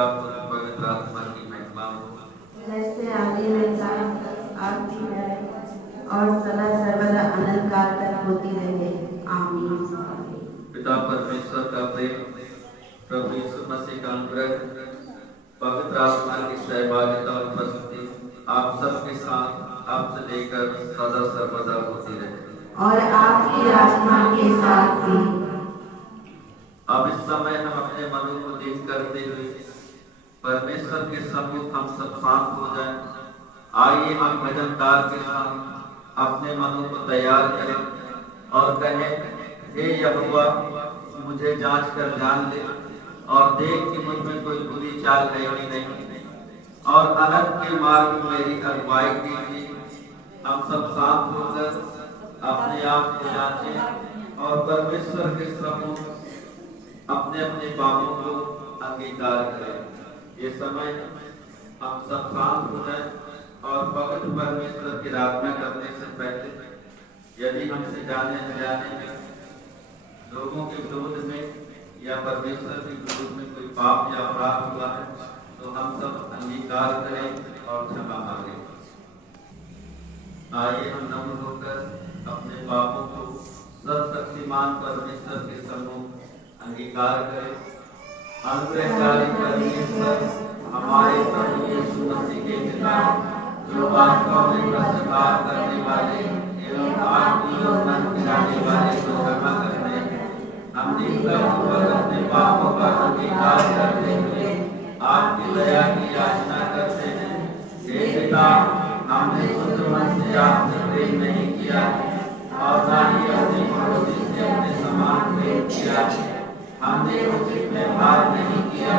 पिता पुत्र पवित्र आत्मा की महिमा हो, जैसे आदि में था, अब भी है और सदा सर्वदा अनंत काल तक होती रहे। आमीन। पिता परमेश्वर का प्रेम, प्रभु यीशु मसीह का अनुग्रह, पवित्र आत्मा की सहभागिता और उपस्थिति आप सबके साथ आपसे लेकर सदा सर्वदा होती रहे और आपकी आत्मा के साथ भी। अब इस समय हम अपने मनों को दीन करते हुए परमेश्वर के सम्मुख हम सब शांत हो जाएं। आइए हम भजनकार के साथ अपने मनों को तैयार करें और कहें, हे यहोवा, मुझे जांच कर जान ले और देख कि मुझ में कोई बुरी चाल है कि नहीं, और अनंत के मार्ग में मेरी अगुवाई कीजिए। हम सब शांत होकर अपने आप को जांचें और परमेश्वर के सम्मुख अपने अपने पापों को अंगीकार करें। ये समय हम सब शांत हो जाएं और पवित्र परमेश्वर की आराधना करने से पहले यदि हमसे जाने अनजाने में लोगों के विरोध में या परमेश्वर के विरोध में कोई पाप या अपराध हुआ है तो हम सब अंगीकार करें और क्षमा मांगें। आइए हम नम्र होकर अपने पापों को सर्वशक्तिमान परमेश्वर के सम्मुख अंगीकार करें। अनुग्रहकारी परमेश्वर, हमारे प्रभु यीशु मसीह के पिता, जो वास्तव में पश्चाताप करने वाले एवं आत्मा और मन फिराने वाले को क्षमा करते हैं, हम दीनतापूर्वक अपने पापों का अंगीकार करते हुए आपकी दया की याचना करते हैं। हे पिता, हमने शुद्ध मन से आपसे प्रेम नहीं किया और न ही अपने पड़ोसी से अपने समान प्रेम किया। हमने उचित व्यवहार नहीं किया,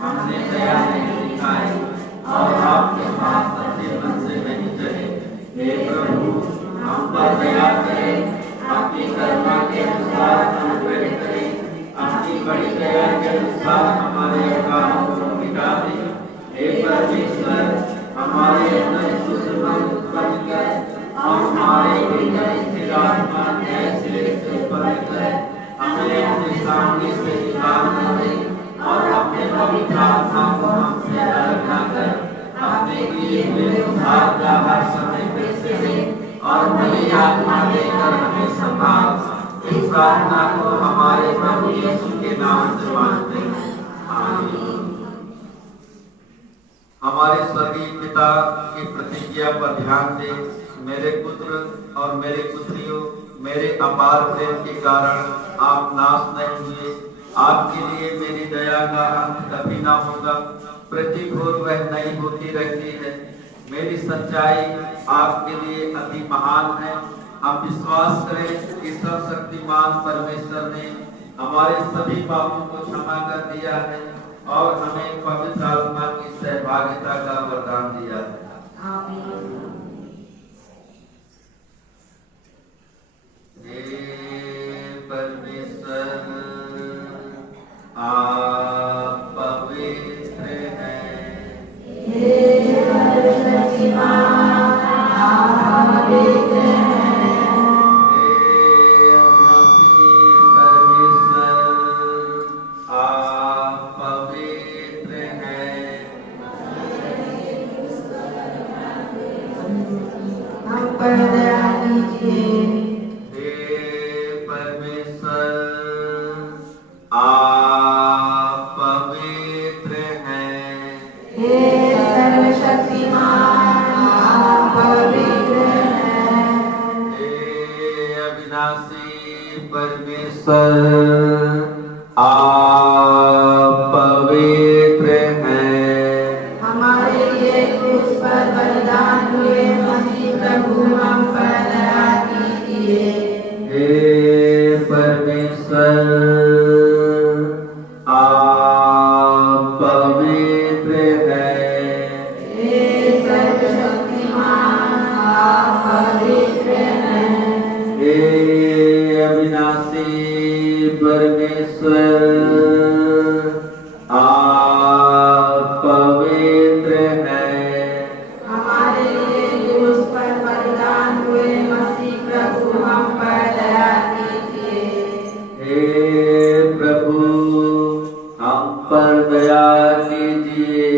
हमने दया नहीं दिखाई और आपके पास सच्चे मन से नहीं चले। हे प्रभु, हम पर दया करें, अपनी करुणा के अनुसार अनुग्रह करें, अपनी बड़ी दया के अनुसार हमारे अपराधों को मिटा दें। हे परमेश्वर, हमारे अंदर शुद्ध मन उत्पन्न कर और हमारे भीतर स्थिर आत्मा नए सिरे से उत्पन्न कर। हमें अपने सामने से निकाल दें और अपने पवित्र आत्मा को हमसे अलग न कर। अपने किए हुए उद्धार का हर समय फिर से दे और नई आत्मा देकर हमें संभाल। इस प्रार्थना को हमारे प्रभु यीशु के नाम से मांगते हैं। आमीन। हमारे स्वर्गीय पिता की प्रतिज्ञा पर ध्यान दें। मेरे पुत्र और मेरे पुत्रियों, मेरे अपार प्रेम के कारण आप नाश नहीं हुए। आपके लिए मेरी दया का अंत कभी ना होगा। प्रतिभोर वह नई होती रहती है। मेरी सच्चाई आपके लिए अति महान है। हम विश्वास करें कि सर्वशक्तिमान परमेश्वर ने हमारे सभी पापों को क्षमा कर दिया है और हमें पवित्र आत्मा की सहभागिता का वरदान दिया है। आमीन। हे परमेश्वर, आप पवित्र हैं। हे सर्वशक्तिमान, आप पवित्र हैं। हे अविनाशी परमेश्वर, आप पवित्र हैं। हम पर दया कीजिए। हे परमेश्वर, आप पवित्र हैं। हे सर्वशक्तिमान, आप पवित्र हैं। हे अविनाशी परमेश्वर, आप पवित्र हैं। हमारे लिए क्रूस पर बलिदान हुए मसीह प्रभु, हम पर दया कीजिए। हे परमेश्वर, आप पवित्र हैं। हे सर्वशक्तिमान, आप पवित्र हैं। हे अविनाशी परमेश्वर, आप पवित्र हैं। हमारे लिए क्रूस पर बलिदान हुए मसीह प्रभु, हम पर दया कीजिए। हे प्रभु, हम पर दया कीजिए।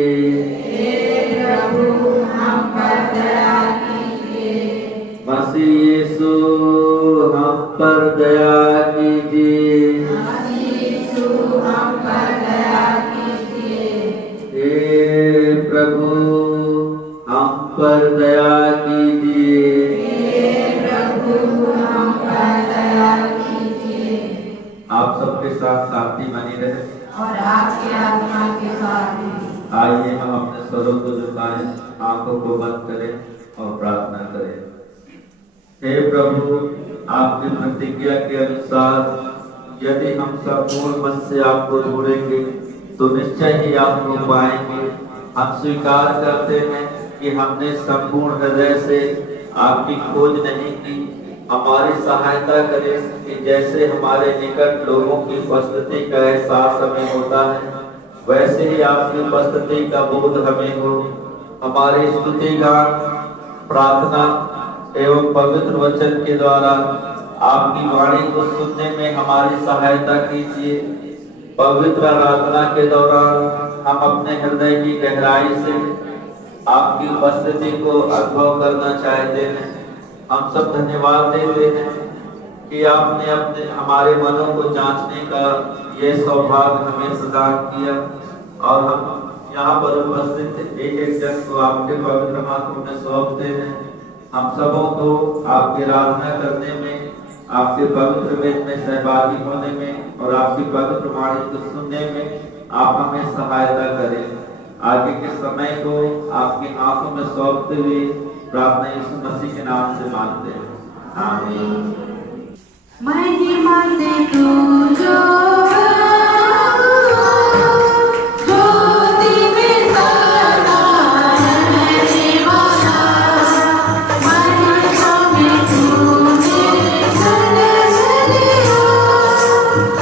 मसीह यीशु हम पर दया कीजिए। हे प्रभु हम पर दया कीजिए। आप सबके साथ शांति बनी रहे। और आपके आत्मा के साथ भी। आइए हम अपने स्वरों को झुकाएं, आंखों को बंद करें और प्रार्थना करें। हे प्रभु, आपकी प्रतिज्ञा के अनुसार यदि हम संपूर्ण मन से आपको ढूंढेंगे तो निश्चय ही आपको पाएंगे। हम स्वीकार करते हैं कि हमने संपूर्ण हृदय से आपकी खोज नहीं की। हमारी सहायता करें कि जैसे हमारे निकट लोगों की उपस्थिति का एहसास हमें होता है, वैसे ही आपकी उपस्थिति का बोध हमें हो। हमारी स्तुति गान, प्रार्थना एवं पवित्र वचन के द्वारा आपकी वाणी को सुनने में हमारी सहायता कीजिए। पवित्र आराधना के दौरान हम अपने हृदय की गहराई से आपकी उपस्थिति को अनुभव करना चाहते हैं। हम सब धन्यवाद देते हैं कि आपने अपने हमारे मनों को जांचने का ये सौभाग्य हमें प्रदान किया और हम यहाँ पर उपस्थित एक एक जन को आपके पवित्र हाथों में सौंपते हैं। हम सबों को आपकी आराधना करने में, आपके पवित्र वेद में सहभागी होने में और आपकी पवित्र वाणी को सुनने में आप हमें सहायता करें। आगे के समय को आपकी आंखों में सौंपते हुए प्रार्थना यीशु मसीह के नाम से मांगते हैं, आमीन। महिमा से तू जो Thank you.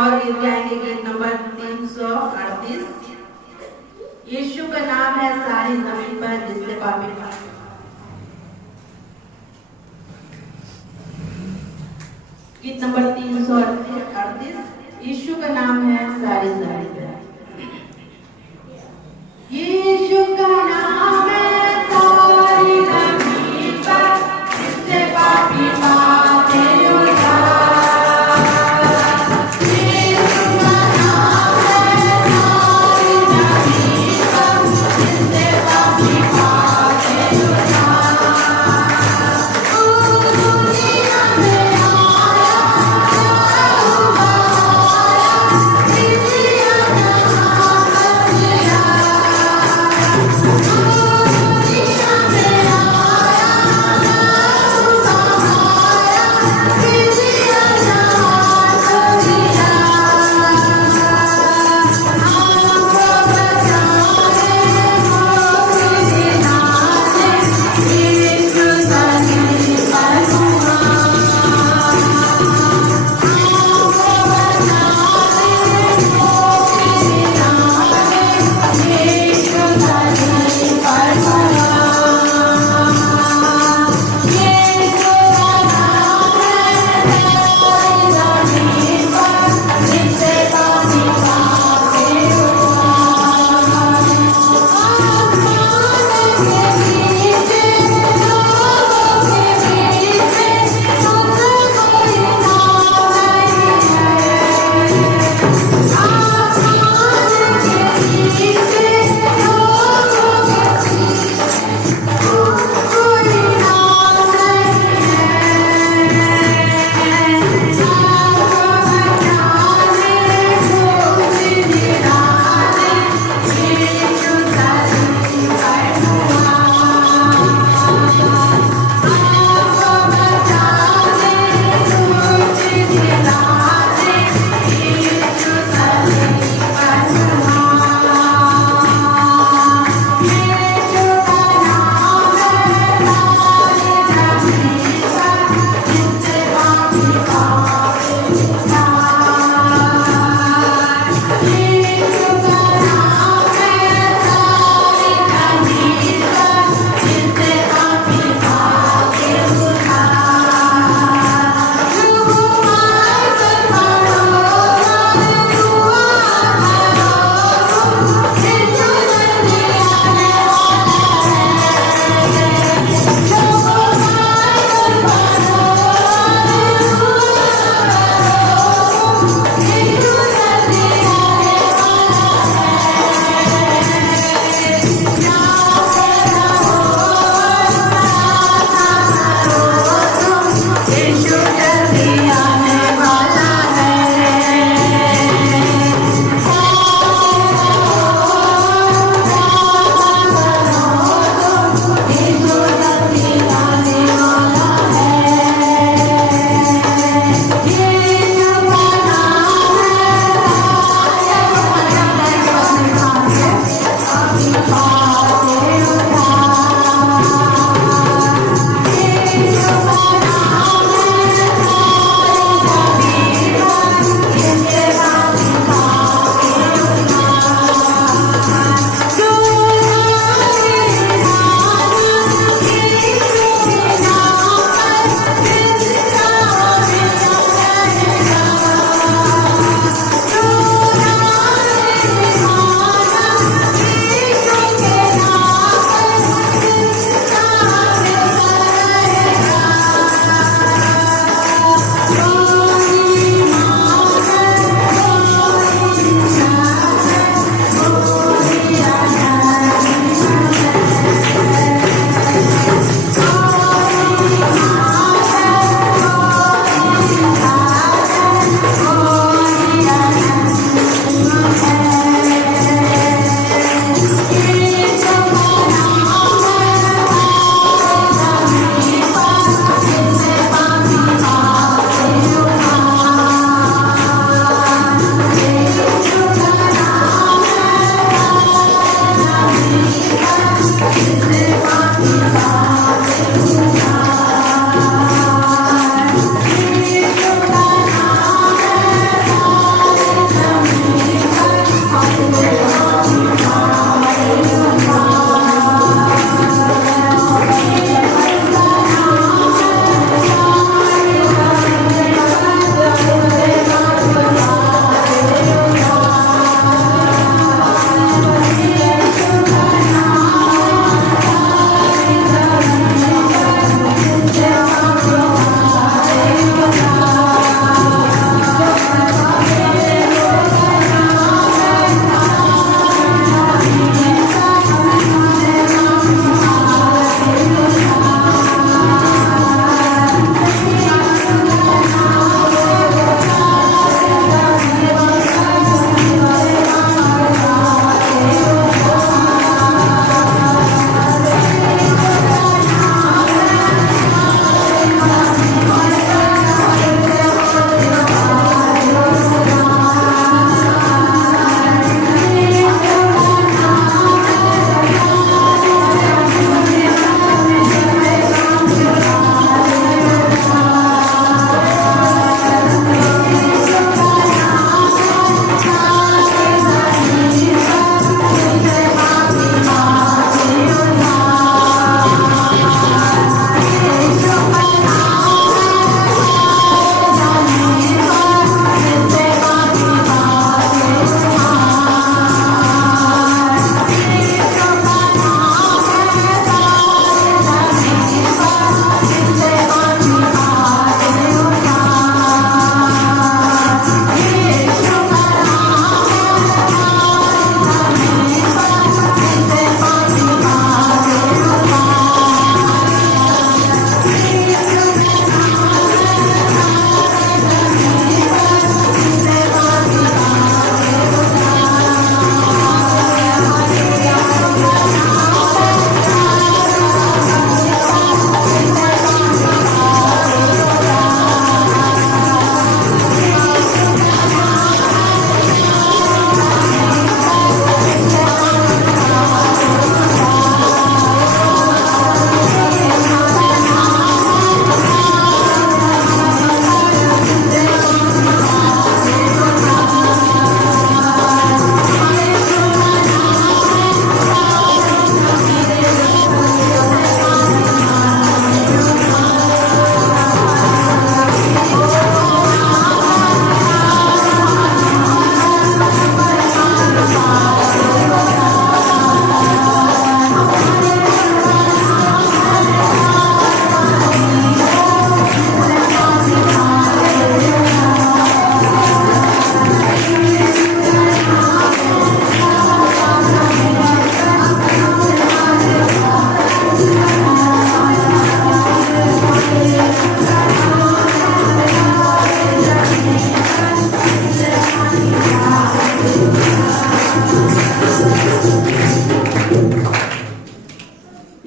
और गिर जाएंगे। गीत नंबर 338। यीशु का नाम है सारी जमीन पर जिससे पापी गीत नंबर 338। यीशु का नाम है सारी जमीन पर। यीशु का नाम है सारी जमीन पर जिससे पापी पाते Yeah.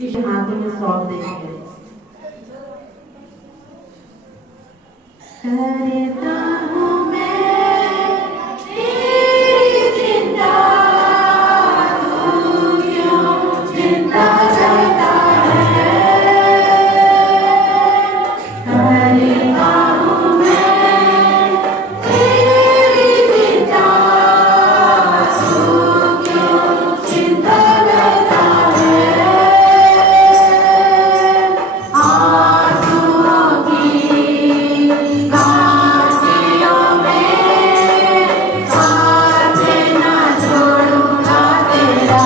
यीशु हाथों में सौंप देते हैं। करता हूँ मैं तेरी चिंता, तू क्यों चिंता करता है। करता हूँ मैं तेरी चिंता, तू क्यों चिंता करता है। आंसुओं की घाटियों में साथ न छोड़ूंगा तेरा।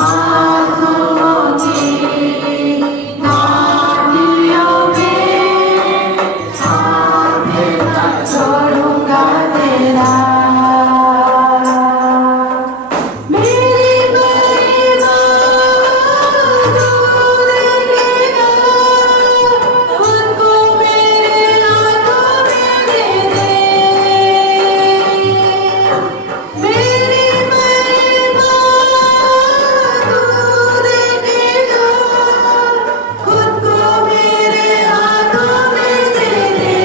आंसुओं की घाटियों में साथ न छोड़ूंगा तेरा। मेरी महिमा तू देखेगा, उनको मेरे हाथों में दे दे। मेरी महिमा तू देखेगा, खुद को मेरे हाथों में दे दे।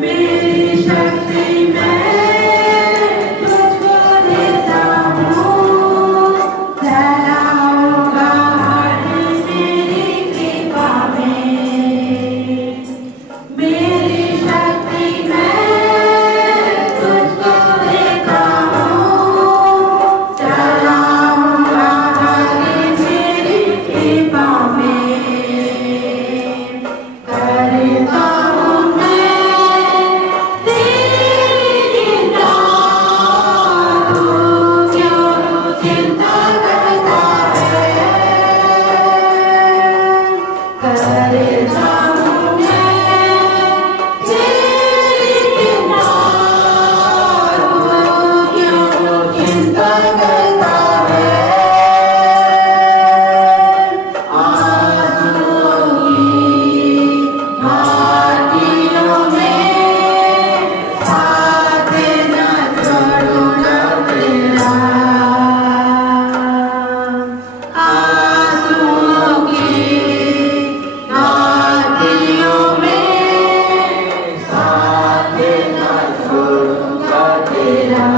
मेरी शक्ति मैं तुझको देता हूँ, फैलाऊंगा हाथ मेरी कृपा में। मेरी शक्ति मैं तुझको देता हूँ, फैलाऊंगा हाथ मेरी कृपा में। करता हूँ मैं तेरी चिंता, तू क्यों चिंता करता है। करता हूँ मैं तेरी चिंता, तू क्यों चिंता करता है। आंसुओं की घाटियों में साथ न छोड़ूंगा तेरा। आंसुओं की घाटियों में साथ न छोड़ूंगा तेरा।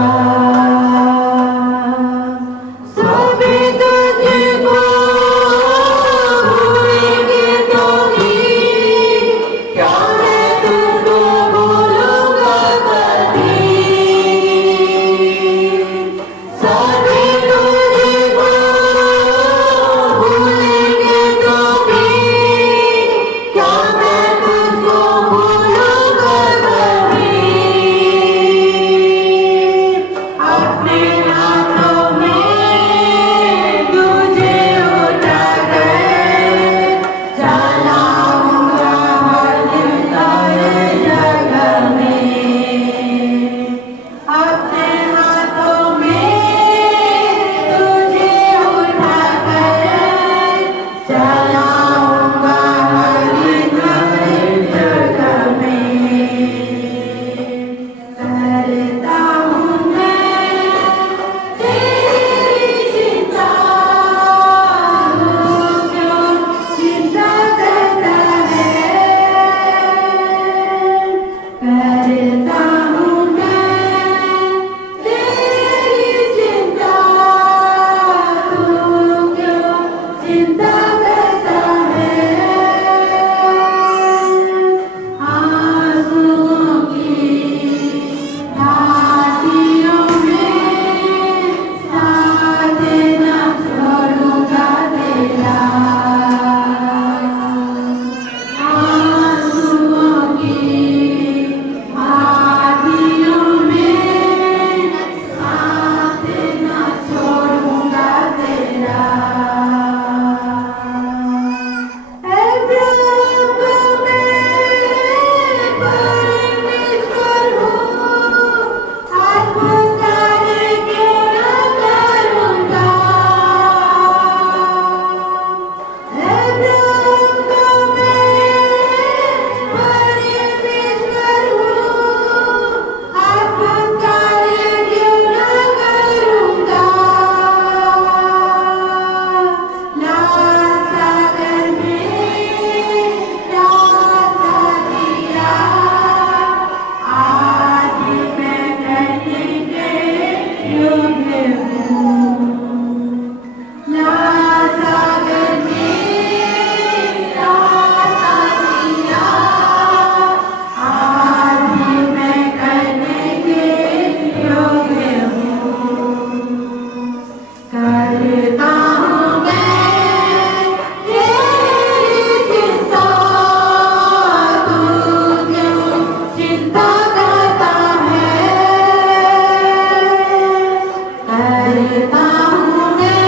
करता हूँ मैं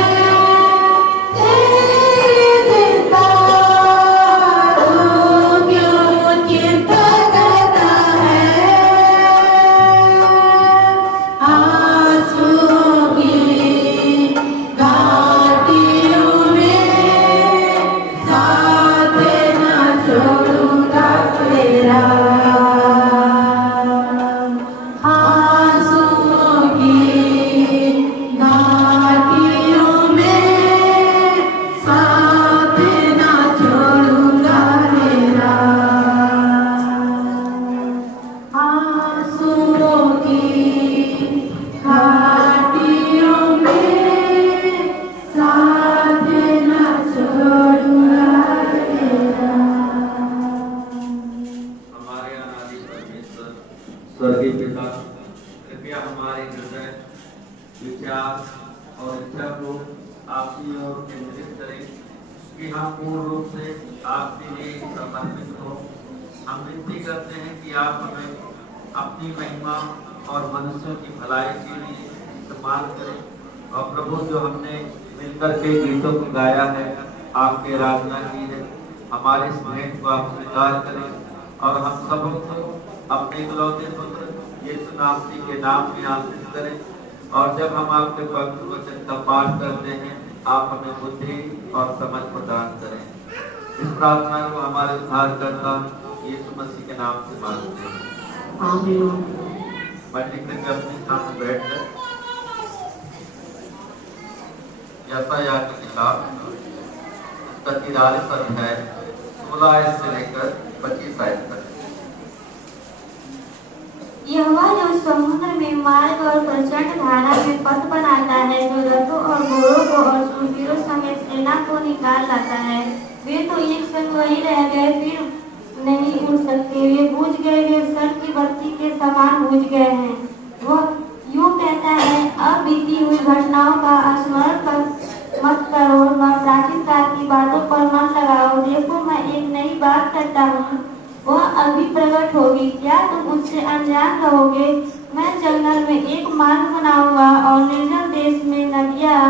तेरी चिंता, तू क्यों चिंता करता है। आंसुओं की घाटियों में साथ न छोड़ूंगा तेरा। आंसुओं की घाटियों में साथ न छोड़ूंगा तेरा। आंसुओं की घाटियों में साथ न छोड़ूंगा तेरा। हमारे अनादि परमेश्वर स्वर्गीय पिता, कृपया हमारे हृदय, विचार और इच्छा को आपकी ओर केंद्रित करें कि हम पूर्ण रूप से आपके लिए समर्पित हो। हम विनती करते हैं कि आप हमें अपनी महिमा और मनुष्यों की भलाई के लिए इस्तेमाल करें। और प्रभु, जो हमने मिलकर के गीतों को गाया है, आपके आराधना की है, हमारे इस भेंट को आप स्वीकार करें और हम सबों को अपने इकलौते पुत्र यीशु मसीह के नाम में आशीष करें। और जब हम आपके पवित्र वचन का पाठ करते हैं, आप हमें बुद्धि और समझ प्रदान करें। इस प्रार्थना को हमारे उद्धारकर्ता यीशु मसीह के नाम से मांगते हैं। आमीन। बैठने के अपने स्थान पर बैठकर यशायाह की किताब उसका 43 अध्याय 16 से लेकर 25 आयत तक। यहोवा जो समुद्र में मार्ग और प्रचंड धारा में पथ बनाता है, जो रथों और घोड़ों को और शूरवीरों समेत सेना को निकाल लाता है। वे तो एक संग वही रह गए, फिर नहीं उड़ सकते। वे बुझ गए, वे सन की बत्ती के समान बुझ गए हैं। वह यूं कहता है, अब बीती हुई घटनाओं का स्मरण मत करो, न प्राचीन काल की बातों पर मन लगाओ। देखो, मैं एक नई बात करता हूँ, वह अभी प्रकट होगी, क्या तुम उससे अनजान रहोगे। मैं जंगल में एक मार्ग बनाऊंगा और निर्जल देश में नदियाँ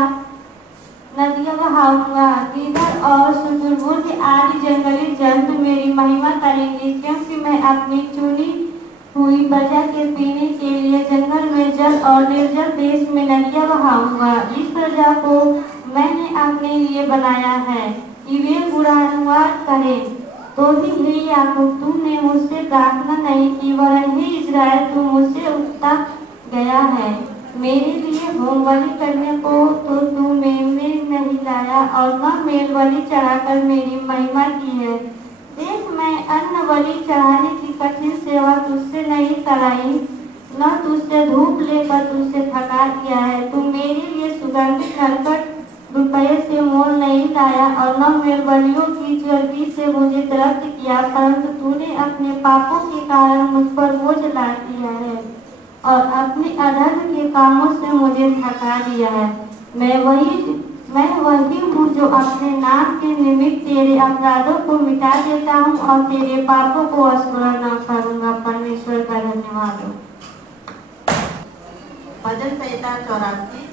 बहाऊंगा। गिदड़ और शुतुरमुर्ग आदि जंगली जंतु मेरी महिमा करेंगे, क्योंकि मैं अपनी चुनी हुई प्रजा के पीने के लिए जंगल में जल और निर्जल देश में नदियाँ बहाऊंगा। इस प्रजा को मैंने अपने लिए बनाया है कि वे गुणानुवाद करें। तो ही हे याकूब, तुमने मुझसे प्रार्थना नहीं की, वरन हे इज़राइल, तू मुझसे उकता गया है। मेरे लिए होम बलि करने को तो तू मेमने नहीं लाया, और न मेल बलि चढ़ाकर मेरी महिमा की है। देख, मैं अन्न बलि चढ़ाने की कठिन सेवा तुझसे नहीं कराई, न तुझसे धूप लेकर तुझसे थका दिया है। तू मेरे लिए सुगंधित नरकट रुपये से मोल नहीं लाया, और न मेलबलियों की चर्बी से मुझे तृप्त किया, परंतु तूने अपने पापों के कारण मुझ पर बोझ लाद दिया है और अपने अधर्म के कामों से मुझे थका दिया है। मैं वही हूँ जो अपने नाम के निमित्त तेरे अपराधों को मिटा देता हूँ और तेरे पापों को स्मरण न करूँगा। परमेश्वर का धन्यवाद हो। भजन संहिता 84।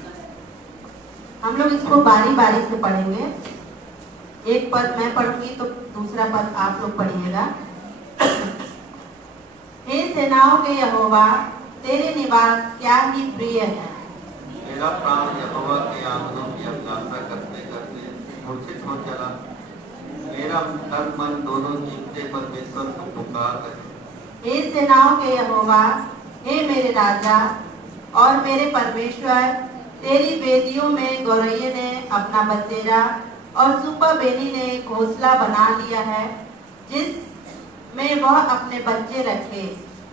हम लोग इसको बारी बारी से पढ़ेंगे। एक पद मैं पढ़ूंगी तो दूसरा पद आप लोग पढ़िएगा। हे सेनाओं के यहोवा, तेरे निवास क्या ही प्रिय है। मेरा प्राण यहोवा के आंगनों की अभिलाषा करते करते मूर्छित हो चला। मेरा तन मन दोनों जीवते परमेश्वर को पुकार रहे। हे सेनाओं के यहोवा, हे मेरे राजा और मेरे परमेश्वर, तेरी वेदियों में गौरैये ने अपना बसेरा और सुपा बेनी ने घोंसला बना लिया है, जिसमें वह अपने बच्चे रखे।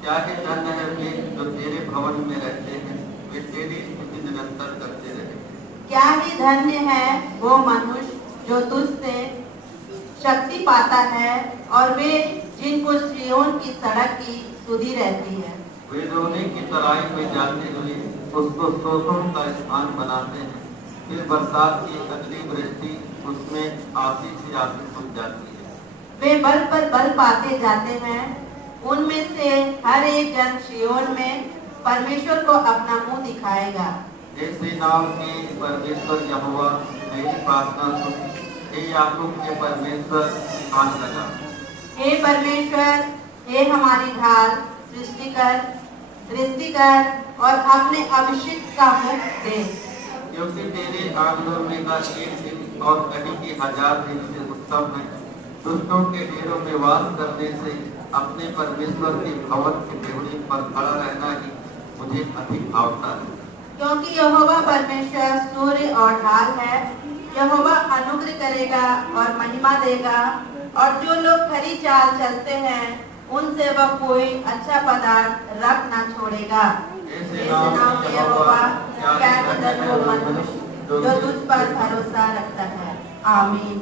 क्या ही धन्य है वे जो तेरे भवन में रहते हैं, वे तेरी स्तुति निरंतर करते रहे। क्या ही धन्य है वो मनुष्य जो तुझसे शक्ति पाता है, और वे जिनको सिय्योन की सड़क की सुधि रहती है। वे रोने की तराई में जाते हुए उसको सोतों का स्थान बनाते हैं, फिर बरसात की अगली वृष्टि उसमें आशीष ही आशीष हो जाती है। वे बल पर बल पाते जाते हैं, उनमें से हर एक जन सिय्योन में परमेश्वर को अपना मुंह दिखाएगा। हे सेनाओं के परमेश्वर यहोवा, मेरी प्रार्थना सुन। हे याकूब के परमेश्वर, कान लगा। हे परमेश्वर, हे हमारी ढाल, सृष्टि कर और अपने अभिषिक्त का मुख दे। क्योंकि तेरे आंगनों में का एक दिन और कहीं के 1000 दिन से उत्तम है। दुष्टों के डेरों में वास करने से अपने परमेश्वर के भवन के डेवढ़ी पर खड़ा रहना ही मुझे अधिक भावता है। क्योंकि यहोवा परमेश्वर सूर्य और ढाल है। यहोवा अनुग्रह करेगा और महिमा देगा, और जो लोग खरी चाल चलते हैं उनसे वह कोई अच्छा पदार्थ रख ना छोड़ेगा। हे सेनाओं के यहोवा, क्या निडर वो मनुष्य जो तुझ पर भरोसा रखता है। आमीन।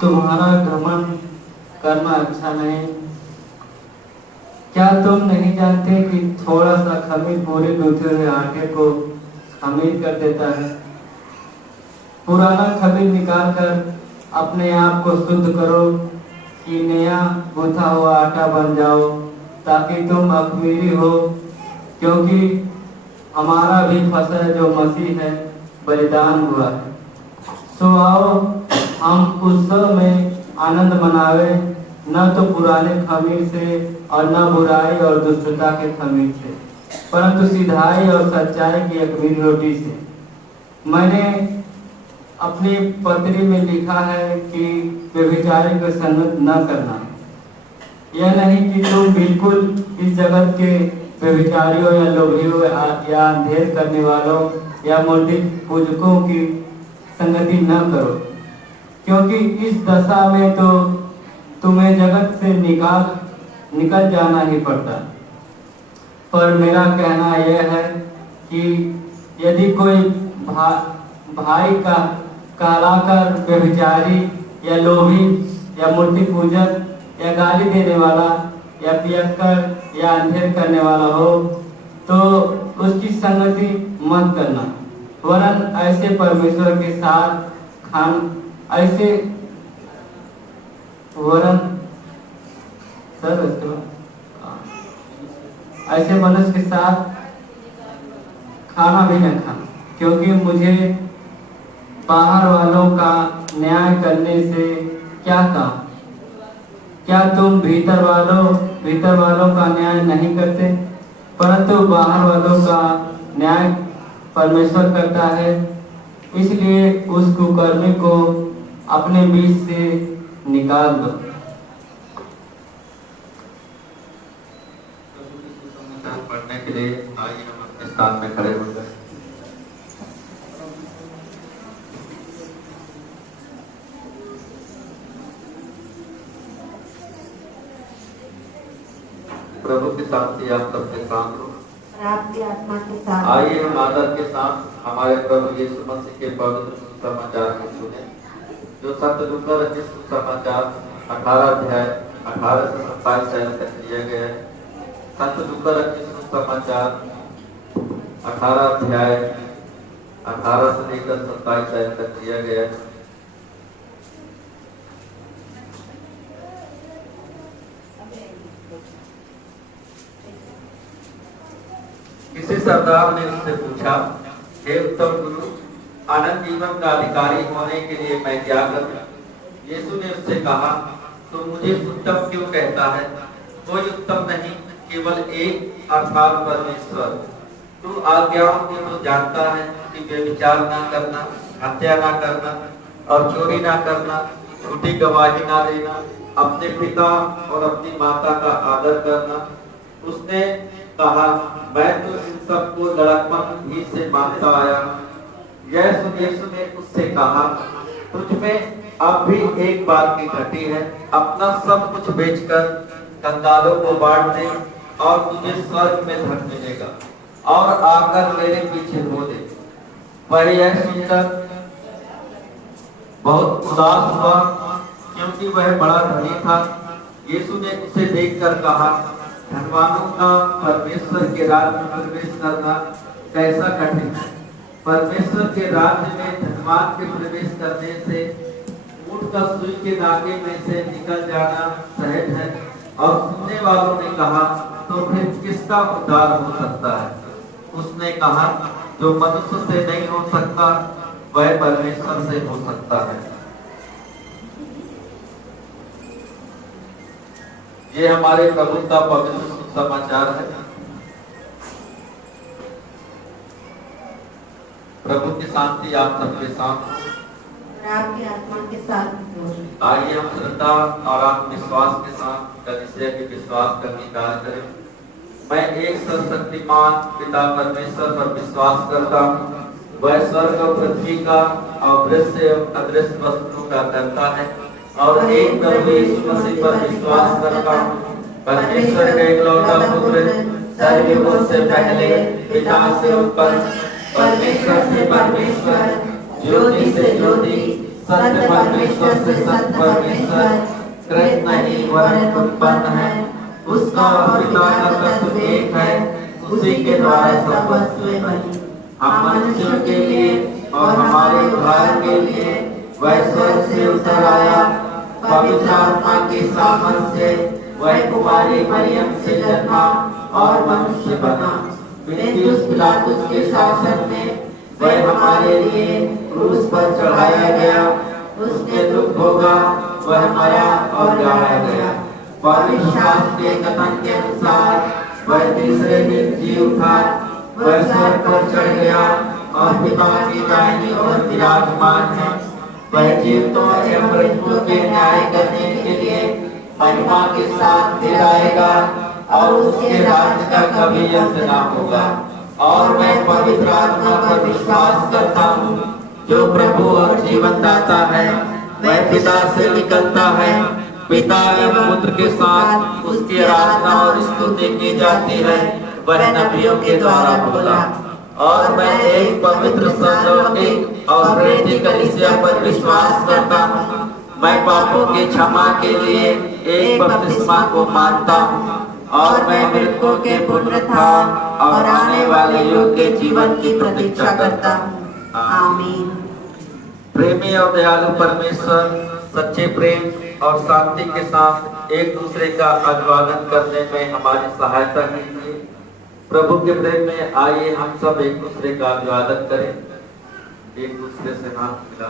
तुम्हारा घमंड करना अच्छा नहीं। क्या तुम नहीं जानते कि थोड़ा सा खमीर पूरे गूंथे हुए आटे को खमीर कर देता है? पुराना खमीर निकाल कर अपने आप को शुद्ध करो कि नया गूंथा हुआ आटा बन जाओ, ताकि तुम अखमीरी हो। क्योंकि हमारा भी फसल जो मसीह है बलिदान हुआ है। सो आओ हम उत्सव में आनंद मनावे, न तो पुराने खमीर से और न बुराई और दुष्टता के खमीर से, परंतु सिधाई और सच्चाई की अखमीरी रोटी से। मैंने अपनी पत्री में लिखा है कि व्यभिचारी को संगत न करना। यह नहीं कि तुम बिल्कुल इस जगत के व्यभिचारियों या लोभियों या अंधेर करने वालों या मूर्ति पूजकों की संगति न करो, क्योंकि इस दशा में तो तुम्हें जगत से निकल जाना ही पड़ता। पर मेरा कहना यह है कि यदि कोई भाई का कहलाकर व्यभिचारी या लोभी या मूर्ति पूजक या गाली देने वाला या पियक्कर या अंधेर करने वाला हो, तो उसकी संगति मत करना। वरन ऐसे परमेश्वर के साथ ऐसे मनुष्य के साथ खाना भी न खाना, क्योंकि मुझे बाहर वालों का न्याय करने से क्या काम? क्या तुम भीतर वालों का न्याय नहीं करते? परंतु बाहर वालों का न्याय परमेश्वर करता है। इसलिए उस कुकर्मी को अपने बीच से निकाल दो। पढ़ने के लिए आइए हम अपने स्थान में खड़े हो गए। प्रभु की शांति आप सबके साथ हो। आपकी आत्मा के साथ। आइए हम आदर के साथ हमारे प्रभु यीशु मसीह के पवित्र सुसमाचार को सुने, जो संत लूका रचित सुसमाचार 18 अध्याय 18 से 27 तक दिया गया है। संत लूका रचित सुसमाचार 18 अध्याय 18 से लेकर 27 तक दिया गया है। किसी सरदार ने उससे पूछा, हे उत्तम गुरु, अनंत जीवन का अधिकारी होने के लिए मैं क्या करूं? यीशु ने उससे कहा, तो मुझे उत्तम क्यों कहता है? कोई उत्तम नहीं, केवल एक, अर्थात परमेश्वर। तू आज्ञाओं को तो जानता है कि व्यभिचार ना करना, हत्या ना करना और चोरी ना करना, झूठी गवाही ना देना, अपने पिता और अपनी माता का आदर करना। उसने कहा, मैं तो इन सबको लड़कपन ही से मानता आया। यीशु ने उससे कहा, तुझ में अब भी एक बात की घटी है। अपना सब कुछ बेचकर कंगालों को बांट दे और तुझे स्वर्ग में धन मिलेगा, और आकर मेरे पीछे हो दे। वह यह सुनकर बहुत उदास हुआ, क्योंकि वह बड़ा धनी था। यीशु ने उसे देखकर कहा, धनवानों का परमेश्वर के राज्य में प्रवेश करना कैसा कठिन है। परमेश्वर के राज्य में धनवान के प्रवेश करने से ऊंट का सुई के नाके में से निकल जाना सहज है। और सुनने वालों ने कहा, तो फिर किसका उद्धार हो सकता है? उसने कहा, जो मनुष्य से नहीं हो सकता वह परमेश्वर से हो सकता है। ये हमारे प्रभु का पवित्र समाचार है। प्रभु की शांति आप सबके साथ और आपकी आत्मा के साथ हो। आइए हम श्रद्धा और आत्मविश्वास के साथ कलीसिया के विश्वास का अंगीकार करें। मैं एक सर्वशक्तिमान पिता परमेश्वर पर विश्वास करता हूँ। वह स्वर्ग और पृथ्वी का और दृश्य एवं अदृश्य वस्तुओं का करता है, और एक प्रभु यीशु मसीह पर विश्वास करता हूँ, परमेश्वर का इकलौता पुत्र, सर्वयुगों से पहले पिता से उत्पन्न, परमेश्वर से परमेश्वर, ज्योति से ज्योति, सत्य परमेश्वर से सत्य परमेश्वर, कृत नहीं वरन उत्पन्न है। उसका और पिता का तत्व एक है, उसी के द्वारा सब वस्तुएं बनी। हम मनुष्यों के लिए और हमारे उद्धार के लिए वह स्वर्ग से उतर आया। पवित्र आत्मा की सामर्थ से वह कुमारी मरियम से जन्मा और मनुष्य बना। पुन्तियुस पिलातुस के शासन में वह हमारे लिए क्रूस पर चढ़ाया गया। उसने दुख भोगा, वह मरा और गाड़ा गया। पवित्र शास्त्र के कथन के अनुसार वह तीसरे दिन जी उठा। वह स्वर्ग पर चढ़ गया और पिता की दाहिनी ओर विराजमान है। वह जीवितों एवं मृतकों के न्याय करने के लिए महिमा के साथ फिर आएगा, और उसके राज्य का कभी अंत न होगा। और मैं पवित्र आत्मा पर विश्वास करता हूँ, जो प्रभु और जीवन दाता है। वह पिता से निकलता है, पिता एवं पुत्र के साथ उसकी आराधना और स्तुति की जाती है। वह नबियों के द्वारा बोला। और मैं एक पवित्र सार्वजनिक और प्रेरित कलीसिया पर विश्वास करता हूँ। मैं पापों की क्षमा के लिए एक बपतिस्मा को मानता हूँ, और मैं मृतकों के पुनरुत्थान और आने वाले युग के जीवन की प्रतीक्षा करता हूँ। आमीन। प्रेमी और दयालु परमेश्वर सच्चे प्रेम और शांति के साथ एक दूसरे का अभिवादन करने में हमारी सहायता कीजिए। प्रभु के प्रेम में आइए हम सब एक दूसरे का अभिवादन करें, एक दूसरे से हाथ मिला।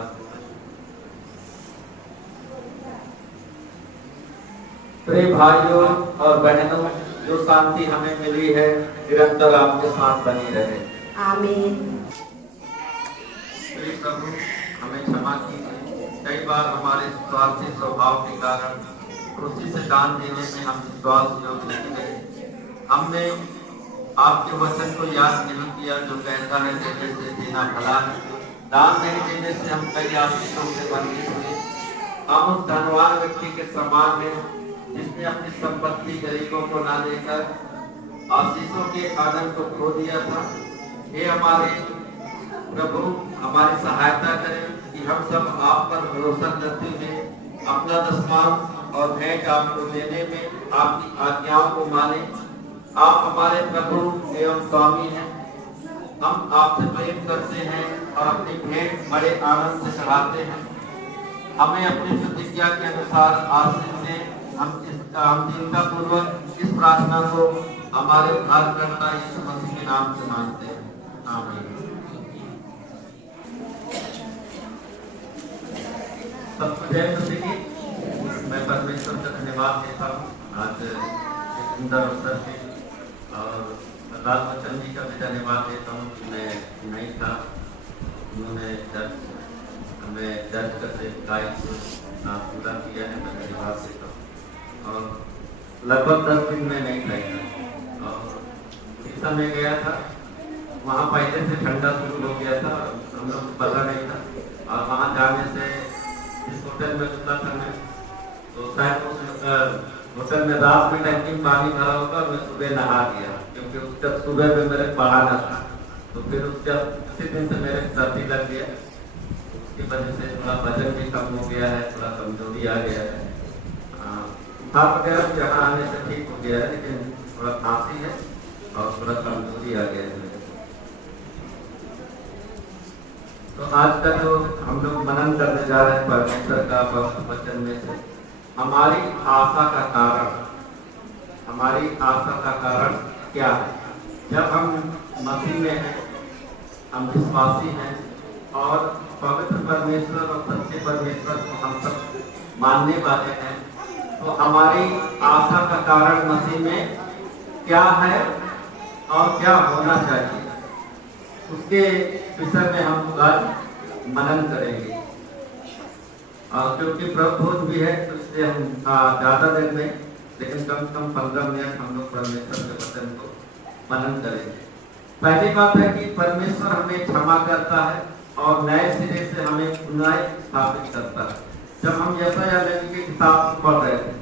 प्रिय भाइयों और बहनों, जो शांति हमें मिली है निरंतर आपके साथ बनी रहे। आमीन। प्रिय प्रभु, हमें क्षमा कीजिए। कई बार हमारे स्वार्थी स्वभाव के कारण खुशी से दान देने में हम विश्वास योग्य नहीं रहे। हमने आपके वचन को याद नहीं किया, जो कहता है देने से देना भला है। दान नहीं देने से हम कई आशीषों से वंचित हुए। हम उस धनवान व्यक्ति के समान हैं, जिसने अपनी संपत्ति गरीबों को ना देकर आशीषों के आनंद को खो दिया था। हे हमारे प्रभु, हमारी सहायता करें कि हम सब आप पर भरोसा करते हुए अपना दशमांश और भेंट आपको देने में आपकी आज्ञाओं को माने। आप हमारे प्रभु एवं स्वामी हैं। हम आपसे प्रेम करते हैं और अपनी भेंट बड़े आनंद से चढ़ाते हैं। हमें अपनी प्रतिज्ञा के अनुसार आशीष दें। हम चिंता पूर्वक इस प्रार्थना को हमारे उद्धारकर्ता यीशु मसीह के नाम से मांगते हैं। आमीन। सबको जय मसीह की। मैं परमेश्वर का धन्यवाद देता हूँ आज एक सुंदर अवसर पे, और लाल बच्चन जी का भी धन्यवाद देता हूँ कि मैं नहीं था, उन्होंने हमें चर्च का सेवकाई पूरा किया है। मैं धन्यवाद देता हूँ। और लगभग 10 दिन में नहीं था, और उड़ीसा में गया था। वहाँ पहले से ठंडा शुरू हो गया था, हम लोग को पता नहीं था। और वहाँ जाने से जिस होटल में रुका था मैं, तो शायद उस होटल में रात में टंकी में पानी भरा होगा। मैं सुबह नहा दिया, क्योंकि उसका सुबह में मेरे पढ़ाना था। तो फिर उसका उसी दिन से मेरे सर्दी लग गया। उसकी वजह से थोड़ा वजन भी कम हो गया है, थोड़ा कमजोरी आ गया है। बुखार वगैरह यहाँ आने से ठीक हो गया है, लेकिन थोड़ा खांसी है और थोड़ा कमजोरी आ गया है। तो आज का जो हम लोग मनन करने जा रहे हैं परमेश्वर का वचन में से, हमारी आशा का कारण। हमारी आशा का कारण क्या है। जब हम मसीह में हैं, हम विश्वासी हैं और पवित्र परमेश्वर और सच्चे परमेश्वर को हम सब मानने वाले हैं, तो हमारी आशा का कारण मसीह में क्या है और क्या होना चाहिए, उसके विषय में हम आज मनन करेंगे। और क्योंकि प्रभु भोज भी है तो इसलिए हम ज़्यादा देर में, लेकिन कम से कम 15 मिनट हम लोग परमेश्वर के वचन को मनन करेंगे। पहली बात है कि परमेश्वर हमें क्षमा करता है और नए सिरे से हमें पुनः स्थापित करता है। जब हम यशायाह नबी की किताब पढ़ रहे थे,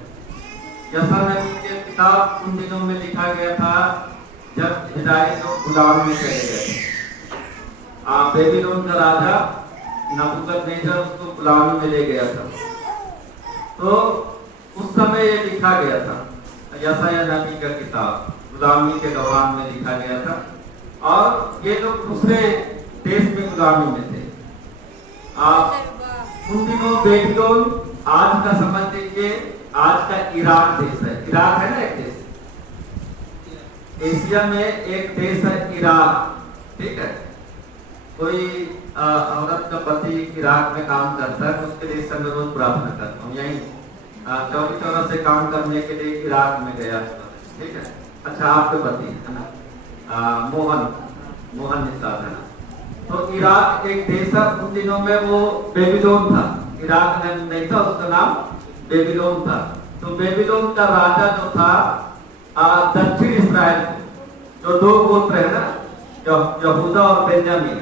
यशायाह नबी की किताब उन दिनों में लिखा गया था जब इस्राएल लोग गुलामी में चले गए। बेबीलोन का राजा नबूकदनेस्सर उसको गुलामी में ले गया था। तो उस समय ये लिखा गया था, यशायाह नबी का किताब गुलामी के दौरान में लिखा गया था, और ये लोग दूसरे देश में गुलामी में थे। उन दिनों बेबीलोन, आज का समझ लीजिए, आज का इराक देश है। इराक है ना एक देश, एशिया में एक देश है इराक, ठीक है। कोई औरत का पति इराक में काम करता है तो उसके लिए मैं रोज प्रार्थना करता हूँ। यही चौरी चौरा से काम करने के लिए इराक में गया, ठीक है। अच्छा, आपके पति है ना, मोहन निषाद है ना। तो इराक एक देश है, उन दिनों में वो बेबीलोन था, इराक में नहीं था, उसका नाम बेबीलोन था। तो बेबीलोन का राजा जो था दक्षिण इस्राएल, जो 2 गोत्र है ना, यहूदा और बेन्यामीन,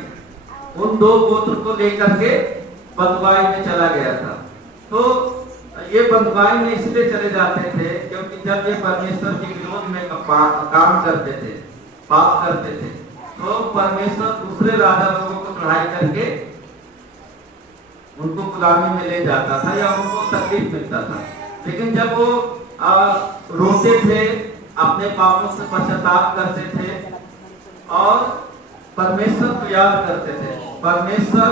उन 2 गोत्र को लेकर के बंधुआई में चला गया था। तो ये बंधुआई में इसलिए चले जाते थे क्योंकि जब ये परमेश्वर के विरोध में काम करते थे, पाप करते थे, तो परमेश्वर दूसरे राजा लोगों को चढ़ाई करके उनको गुलामी में ले जाता था या उनको तकलीफ मिलता था। लेकिन जब वो रोते थे, अपने पापों से पश्चाताप करते थे और परमेश्वर को याद करते थे, परमेश्वर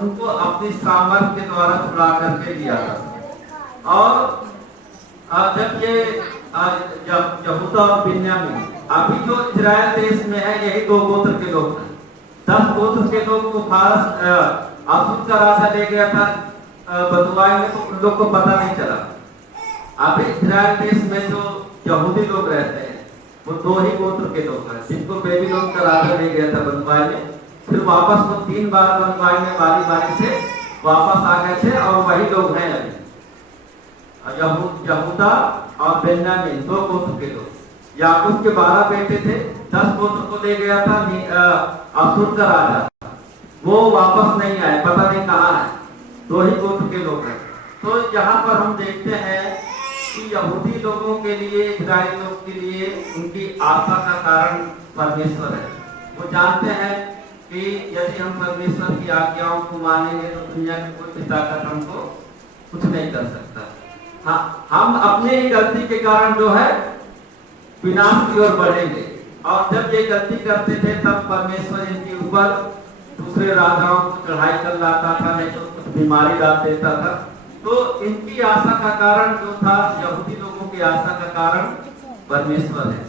उनको अपनी सामर्थ्य के द्वारा छुड़ा करके दिया था। और जब ये यहूदा और बिन्यामीन, अभी जो इजराइल देश में है, यही 2 गोत्र के लोग हैं। 10 गोत्र के लोग को फारस असूर का राजा ले गया था बंधुआई में, तो उन लोग को पता नहीं चला। अभी इजराइल देश में जो यहूदी लोग रहते हैं वो 2 ही गोत्र के लोग हैं, जिनको बेबीलोन का राजा ले गया था बंधुआई में। फिर वापस वो 3 बार बंधुआई में बारी बारी से वापस आ गए थे, और वही लोग हैं अभी, यहूदा और बेन्यामीन, 2 गोत्र के लोग। याकूब के 12 बेटे थे, 10 गोत्र को ले गया था असूर का राजा, वो वापस नहीं आए, पता नहीं कहाँ है, 2 ही गोत्र के लोग हैं। तो यहाँ पर हम देखते हैं कि यहूदी लोगों के लिए, इस्राएली लोगों के लिए उनकी आशा का कारण परमेश्वर है। वो जानते हैं कि यदि हम परमेश्वर की आज्ञाओं को मानेंगे तो दुनिया की कोई ताकत हमको कुछ नहीं कर सकता। हाँ, हम अपने ही गलती के कारण जो है विनाश की ओर बढ़ेंगे। और जब ये गलती करते थे तब परमेश्वर इनके ऊपर दूसरे राजाओं को चढ़ाई कर लाता था, नहीं तो कुछ बीमारी डाल देता था। तो इनकी आशा का कारण जो था, यहूदी लोगों की आशा का कारण परमेश्वर है,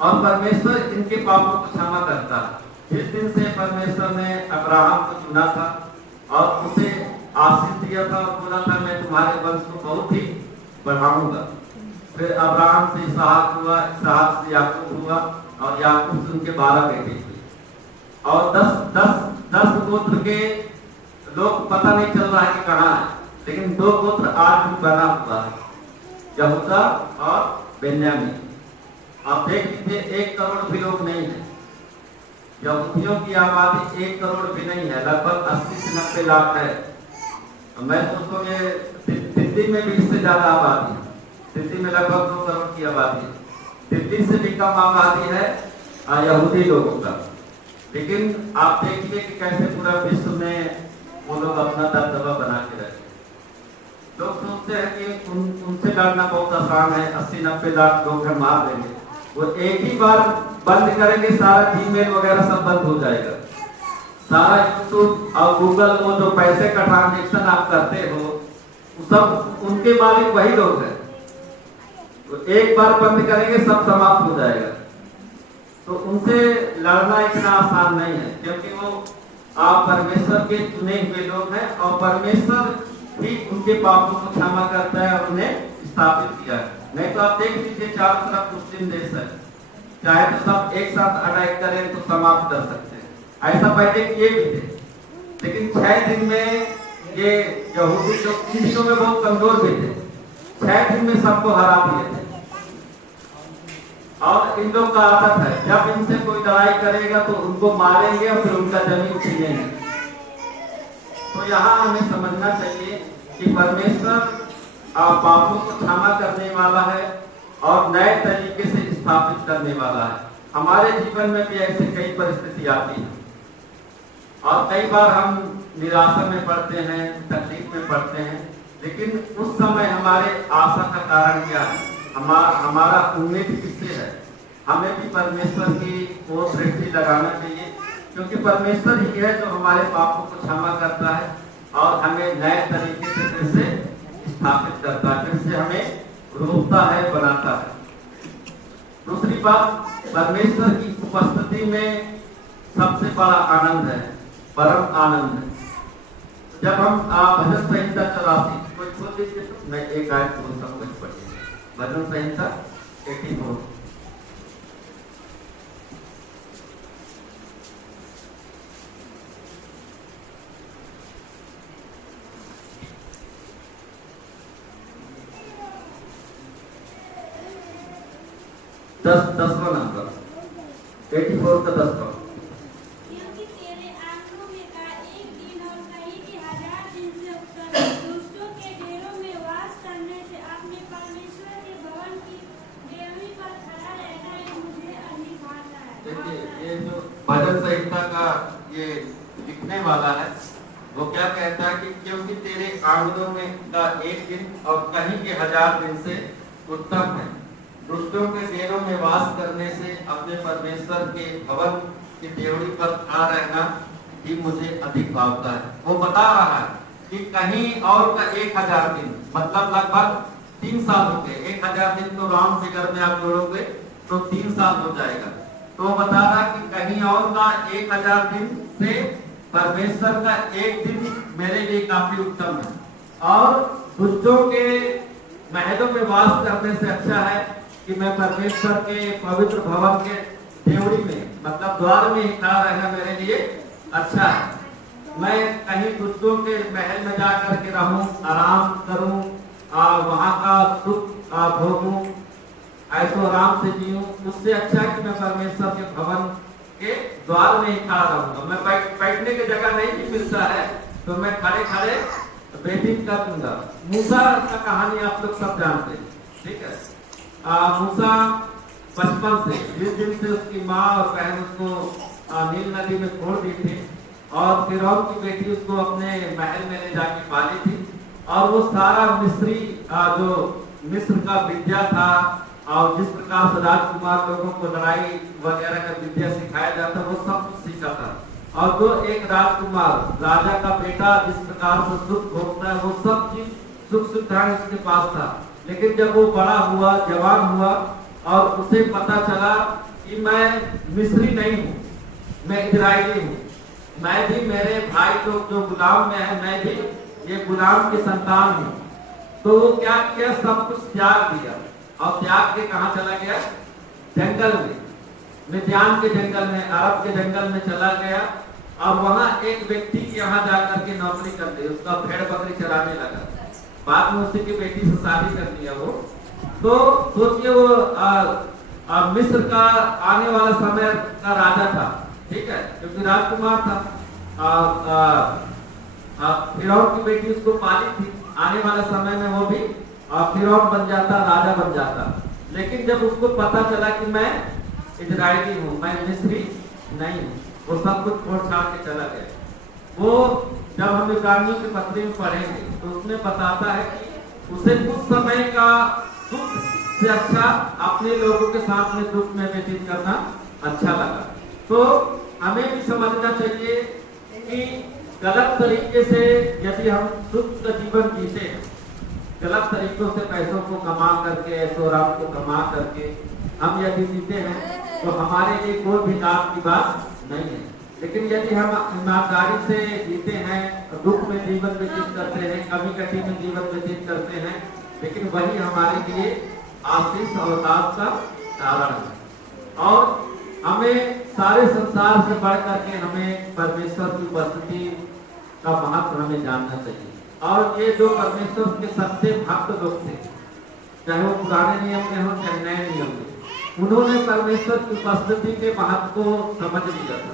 और परमेश्वर इनके पापों को क्षमा करता है। जिस दिन से परमेश्वर ने अब्राहम को चुना था और उसे आशीष दिया था और बोला था मैं तुम्हारे वंश को बहुत ही बढ़ाऊंगा, फिर अब्राहम से इसहाक हुआ, इसहाक से याकूब हुआ, और याकूब से उनके 12 बेटे हुए, और 10 गोत्र के लोग पता नहीं चल रहा है कि कहाँ है, लेकिन 2 गोत्र आज भी बना हुआ है, यहूदा और बेन्यामीन। आप देख लीजिए 1 करोड़ भी लोग नहीं है, यहूदियों की आबादी 1 करोड़ भी नहीं है, लगभग 80 से 90 लाख है। मैं सोचता हूँ ये दिल्ली में भी इससे ज्यादा आबादी है, दिल्ली में लगभग 2 करोड़ की आबादी है, दिल्ली से भी कम आबादी है यहूदी लोगों का। लेकिन आप देखिए कि कैसे पूरा विश्व में वो लोग अपना दबदबा बना के रखे। लोग सोचते हैं कि उनसे लड़ना बहुत आसान है, 80-90 लाख लोग हैं, मार देंगे। वो एक ही बार बंद करेंगे, सारा जीमेल वगैरह सब बंद हो जाएगा, सारा यूट्यूब और गूगल, वो जो पैसे का ट्रांजेक्शन आप करते हो, सब उनके मालिक वही लोग हैं। तो एक बार बंद करेंगे सब समाप्त हो जाएगा। तो उनसे लड़ना इतना आसान नहीं है, क्योंकि वो आप परमेश्वर के चुने हुए लोग हैं और परमेश्वर ही उनके पापों को क्षमा करता है और उन्हें स्थापित किया है। नहीं तो आप देख लीजिए चारों तरफ मुस्लिम देश है, चाहे तो सब एक साथ अटैक करें तो समाप्त कर सकते हैं, ऐसा पहले किए भी थे। लेकिन 6 दिन में ये यहूदी लोग चीजों में बहुत कमजोर भी थे, 6 दिन में सबको हरा दिए थे। और इन लोग का आदत है, जब इनसे कोई लड़ाई करेगा तो उनको मारेंगे और फिर उनका जमीन छीनेंगे। तो यहाँ हमें समझना चाहिए कि परमेश्वर पापों को क्षमा करने वाला है और नए तरीके से स्थापित करने वाला है। हमारे जीवन में भी ऐसे कई परिस्थिति आती है और कई बार हम निराशा में पड़ते हैं, तकलीफ में पड़ते हैं, लेकिन उस समय हमारे आशा का कारण क्या है? हमारा उम्मीद किससे है? हमें भी परमेश्वर की ओर दृष्टि लगाना चाहिए, क्योंकि परमेश्वर ही है जो हमारे पापों को क्षमा करता है और हमें नए तरीके से फिर से स्थापित करता है, फिर से हमें रोकता है, बनाता है। दूसरी बात, परमेश्वर की उपस्थिति में सबसे बड़ा आनंद है, परम आनंद है। जब हम भजन संहिता 84 कोई खोल लीजिए तो मैं एक आयत बोलता हूँ, पढ़िए भजन संहिता 84। दसवां नंबर 84 का 10वां। क्योंकि तेरे आंखों में का एक दिन और कहीं के 1000 दिन से उत्तम, दुष्टों के डेरों में वास करने से अपने परमेश्वर के भवन की देवनी पर खड़ा रहना ही मुझे अधिक भाता है। देखिए ये जो भजन संहिता का ये लिखने वाला है वो क्या कहता है कि क्योंकि तेरे आंगनों में का एक दिन और कहीं के 1000 दिन से उत्तम है, दुष्टों के डेरों में वास करने से अपने परमेश्वर के भवन की देवड़ी पर खड़ा रहना ही मुझे अधिक भावता है। वो बता रहा है कि कहीं और का 1000 दिन, मतलब लगभग 3 साल हो गए। 1000 दिन तो राउंड फिगर में आप जोड़ोगे तो 3 साल हो जाएगा। तो वो बता रहा कि कहीं और का 1000 दिन से परमेश्वर का एक दिन मेरे लिए काफी उत्तम है, और दुष्टों के महलों में वास करने से अच्छा है कि मैं परमेश्वर के पवित्र भवन के देवड़ी में, मतलब द्वार में ही खड़ा रहना मेरे लिए अच्छा है। मैं कहीं दुष्टों के महल में जाकर के रहूं, आराम करूं, वहां का सुख भोगूं, ऐसो आराम से जीऊं, उससे अच्छा है कि मैं परमेश्वर के भवन के द्वार में ही खड़ा रहूंगा। मैं बैठने की जगह नहीं भी मिलता है तो मैं खड़े खड़े वेटिंग कर दूंगा। मूसा का कहानी आप लोग सब जानते हैं, ठीक है। मूसा बचपन से, जिस दिन से उसकी माँ और बहन उसको नील नदी में छोड़ दी थी और फिरौन की बेटी उसको अपने महल में ले जाके पाली थी, और वो सारा मिस्री जो मिस्र का विद्या था और जिस प्रकार से राजकुमार लोगों को लड़ाई वगैरह का विद्या सिखाया जाता वो सब कुछ सीखा था। और जो एक राजकुमार, राजा का बेटा जिस प्रकार से सुख भोगता है वो सब चीज सुख सुविधाएं उसके पास था। लेकिन जब वो बड़ा हुआ, जवान हुआ और उसे पता चला कि मैं मिस्री नहीं हूँ, मैं इजरायली हूँ, मैं भी, मेरे भाई लोग जो गुलाम में है, मैं भी ये गुलाम की संतान हूँ, तो वो क्या किया, सब कुछ त्याग दिया और त्याग के कहाँ चला गया? जंगल में, मिद्यान के जंगल में, अरब के जंगल में चला गया और वहां एक व्यक्ति के यहाँ जाकर के नौकरी कर दी, उसका भेड़ बकरी चराने लगा। बाद में उसी की बेटी से शादी कर लिया वो। तो सोचिए वो मिस्र का आने वाला समय का राजा था, ठीक है, क्योंकि राजकुमार था। फिरौन की बेटी उसको पाली थी, आने वाले समय में वो भी फिरौन बन जाता, राजा बन जाता। लेकिन जब उसको पता चला कि मैं इजरायली हूँ, मैं मिस्री नहीं हूँ, वो सब कुछ छोड़ छाड़ के चला गया। वो जब हम इब्रानियों के पत्री में पढ़ेंगे तो उसमें बताता है कि उसे कुछ समय का सुख से अच्छा अपने लोगों के साथ में दुख में व्यतीत करना अच्छा लगा। तो हमें भी समझना चाहिए कि गलत तरीके से यदि हम सुख का जीवन जीते हैं, गलत तरीकों से पैसों को कमा करके, ऐशोआराम को कमा करके हम यदि जीते हैं तो हमारे लिए कोई भी लाभ की बात नहीं है। लेकिन यदि हम ईमानदारी से जीते हैं, दुख में जीवन व्यतीत करते हैं, कमी कटी में जीवन व्यतीत करते हैं, लेकिन वही हमारे लिए आशीष और लाभ का कारण है। और हमें सारे संसार से बढ़ करके हमें परमेश्वर की उपस्थिति का महत्व हमें जानना चाहिए। और ये जो परमेश्वर के सच्चे भक्त लोग थे, चाहे वो पुराने नियम में हो चाहे नए नियम में, उन्होंने परमेश्वर की उपस्थिति के महत्व को समझ लिया था।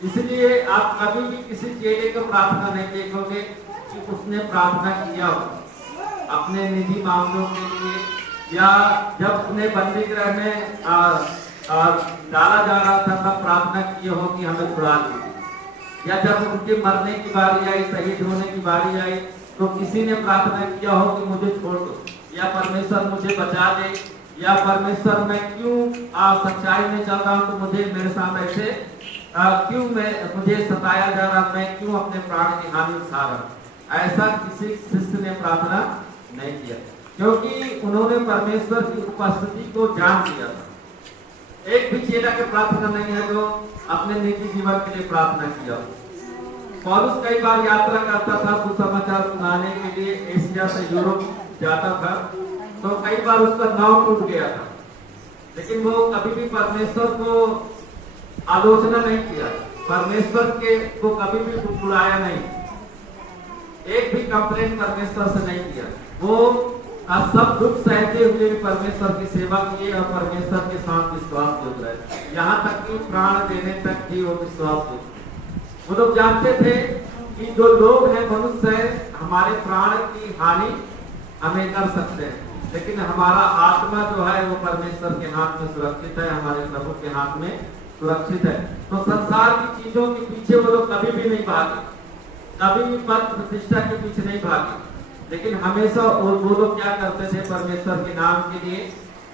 इसलिए आप कभी भी किसी चेले को प्रार्थना नहीं देखोगे कि उसने प्रार्थना किया हो अपने निजी मामलों के लिए, या जब उसने बंदी गृह में डाला जा रहा था तब प्रार्थना किए हो कि हमें छुड़ा दीजिए, या जब उनके मरने की बारी आई, शहीद होने की बारी आई, तो किसी ने प्रार्थना किया हो कि मुझे छोड़ दो, या परमेश्वर मुझे बचा दे, या परमेश्वर मैं क्यों सच्चाई में चल रहा हूँ तो मुझे मेरे साथ ऐसे क्यों मुझे सताया जा रहा, मैं क्यों अपने प्राण की हानि उठा रहा हूँ। ऐसा किसी शिष्य ने प्रार्थना नहीं किया, क्योंकि उन्होंने परमेश्वर की उपस्थिति को जान लिया था। एक भी चेला की प्रार्थना नहीं है जो अपने निजी जीवन के लिए प्रार्थना किया। पौलुस कई बार यात्रा करता था सुसमाचार सुनाने के लिए, एशिया से यूरोप जाता था, तो कई बार उसका नाव टूट गया था, लेकिन वो कभी भी परमेश्वर को आलोचना नहीं किया, परमेश्वर के को कभी भी बुलाया नहीं, एक भी कंप्लेंट परमेश्वर से नहीं किया। वो सब दुख सहते हुए भी परमेश्वर की सेवा किए और परमेश्वर के साथ विश्वास जोड़ रहे, यहाँ तक कि प्राण देने तक भी वो विश्वास जोड़। वो लोग जानते थे कि जो लोग हैं, मनुष्य है, हमारे प्राण की हानि हमें कर सकते हैं, लेकिन हमारा आत्मा जो है वो परमेश्वर के हाथ में सुरक्षित है, हमारे प्रभु के हाथ में सुरक्षित है। तो संसार की चीजों के पीछे वो लोग कभी भी नहीं भागे, कभी भी पद प्रतिष्ठा के पीछे नहीं भागे, लेकिन हमेशा वो लोग क्या करते थे, परमेश्वर के नाम के लिए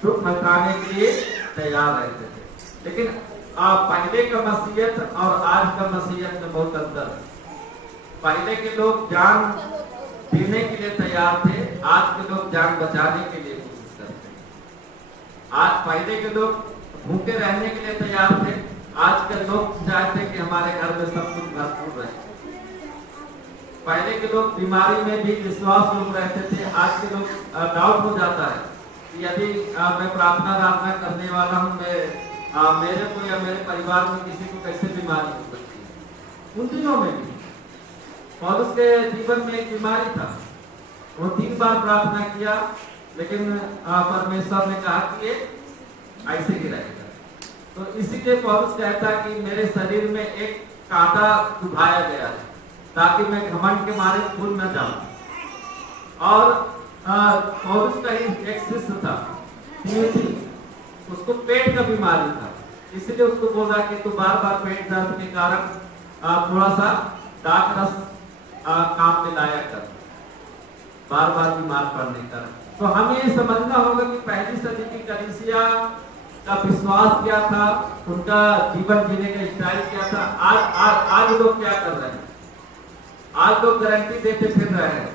सुख मचाने के लिए तैयार रहते थे। लेकिन पहले का मसीहत और आज का मसीहत में बहुत अंतर है। पहले के लोग जान देने के लिए तैयार थे, आज के लोग जान बचाने के लिए कोशिश करते हैं। आज पहले के लोग भूखे रहने के लिए तैयार थे, आज के लोग चाहते कि हमारे घर में सब कुछ भरपूर रहे। पहले के लोग बीमारी में भी विश्वास लोग रहते थे, आज के लोग डाउट हो जाता है कि यदि मैं प्रार्थना करने वाला हूँ, मेरे को या मेरे परिवार में किसी को कैसे बीमारी हो सकती है। उन दिनों में भी पौलुस के जीवन में एक बीमारी था, वो 3 बार प्रार्थना किया, लेकिन परमेश्वर ने कहा कि ये ऐसे ही रहेगा। तो इसीलिए पौलुस कहता कि मेरे शरीर में एक कांटा चुभाया गया है, ताकि मैं घमंड के मारे फूल न जाऊं। और पौलुस का ही एक शिष्य था तीमुथी, उसको पेट का बीमारी था, इसलिए उसको बोला कि तू बार-बार पेट दर्द के कारण थोड़ा सा दाख रस काम में लाया कर, बार-बार बीमार पड़ने का। तो हमें ये समझना होगा कि पहली सदी की कलीसिया का विश्वास क्या था, उनका जीवन जीने का स्टाइल क्या था। आज लोग क्या कर रहे हैं, आज लोग गारंटी देते फिर रहे हैं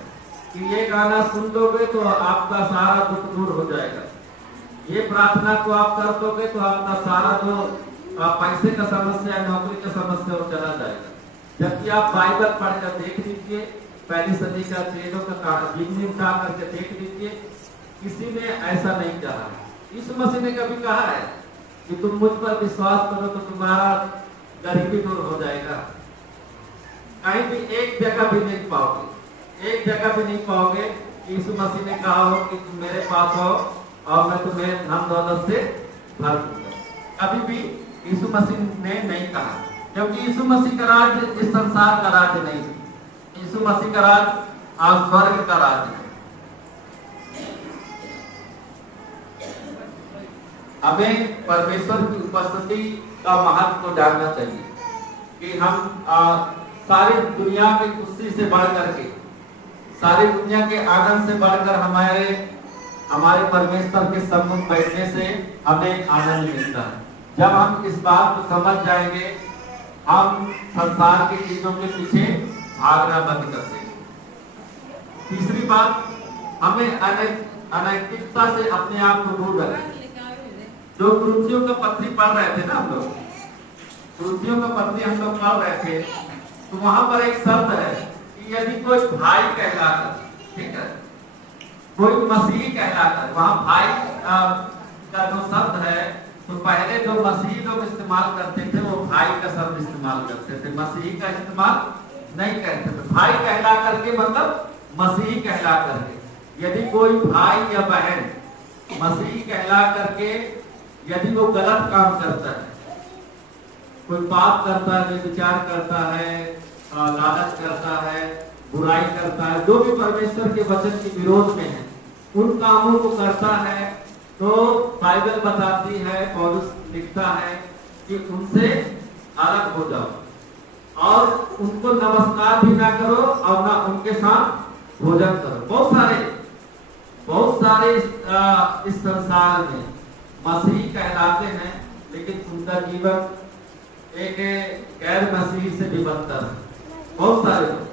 कि ये गाना सुन लोगे तो आपका सारा दुख दूर हो जाएगा, ये प्रार्थना को आप कर दोगे तो आपका सारा जो पैसे का समस्या, नौकरी का समस्या वो चला जाएगा। जबकि आप बाइबल पढ़कर देख लीजिए, पहली सदी का चेलों का जीवनी उठा करके देख लीजिए, किसी ने ऐसा नहीं कहा। यीशु मसीह ने कभी कहा है कि तुम मुझ पर विश्वास करो तो तुम्हारा गरीबी दूर हो जाएगा? कहीं भी एक जगह भी नहीं पाओगे, एक जगह भी नहीं पाओगे यीशु मसीह ने कहा हो कि तुम मेरे पास हो और मैं तुम्हें धन दौलत से भर दूंगा। कभी भी यीशु मसीह ने नहीं कहा, क्योंकि यीशु मसीह का राज्य इस संसार का राज्य नहीं है, यीशु मसीह का राज्य स्वर्ग का राज्य है। हमें परमेश्वर की उपस्थिति का महत्व को जानना चाहिए कि हम सारी दुनिया की खुशी से बढ़ करके, सारी दुनिया के आनंद से बढ़कर हमारे परमेश्वर के सम्मुख बैठने से हमें आनंद मिलता है। जब हम इस बात को समझ जाएंगे, हम संसार की चीजों के पीछे भागना बंद कर देंगे। तीसरी बात, हमें अनैतिकता से अपने आप को दूर रखें। जो कुरुतियों का पत्री पढ़ रहे थे ना हम लोग, कुरुतियों का पत्री हम लोग पढ़ रहे थे, तो वहां पर एक शब्द है कि यदि कोई भाई कहलाकर, ठीक है, कोई मसीही कहलाकर, वहां भाई का जो शब्द है, तो पहले जो मसीही लोग इस्तेमाल करते थे वो भाई का शब्द इस्तेमाल करते थे, मसीही का इस्तेमाल नहीं करते थे। भाई कहला करके मतलब मसीही कहला करके। यदि कोई भाई या बहन मसीही कहला करके यदि वो गलत काम करता है, कोई पाप करता है, विचार करता है, लालच करता है, बुराई करता है, जो भी परमेश्वर के वचन के विरोध में है, उन कामों को करता है, तो बाइबल बताती है, पौलुस लिखता है कि उनसे अलग हो जाओ और उनको नमस्कार भी ना करो और ना उनके साथ भोजन करो। बहुत सारे इस संसार में मसीही कहलाते हैं, लेकिन उनका जीवन एक गैर मसीही से भी बदतर है। बहुत सारे लोग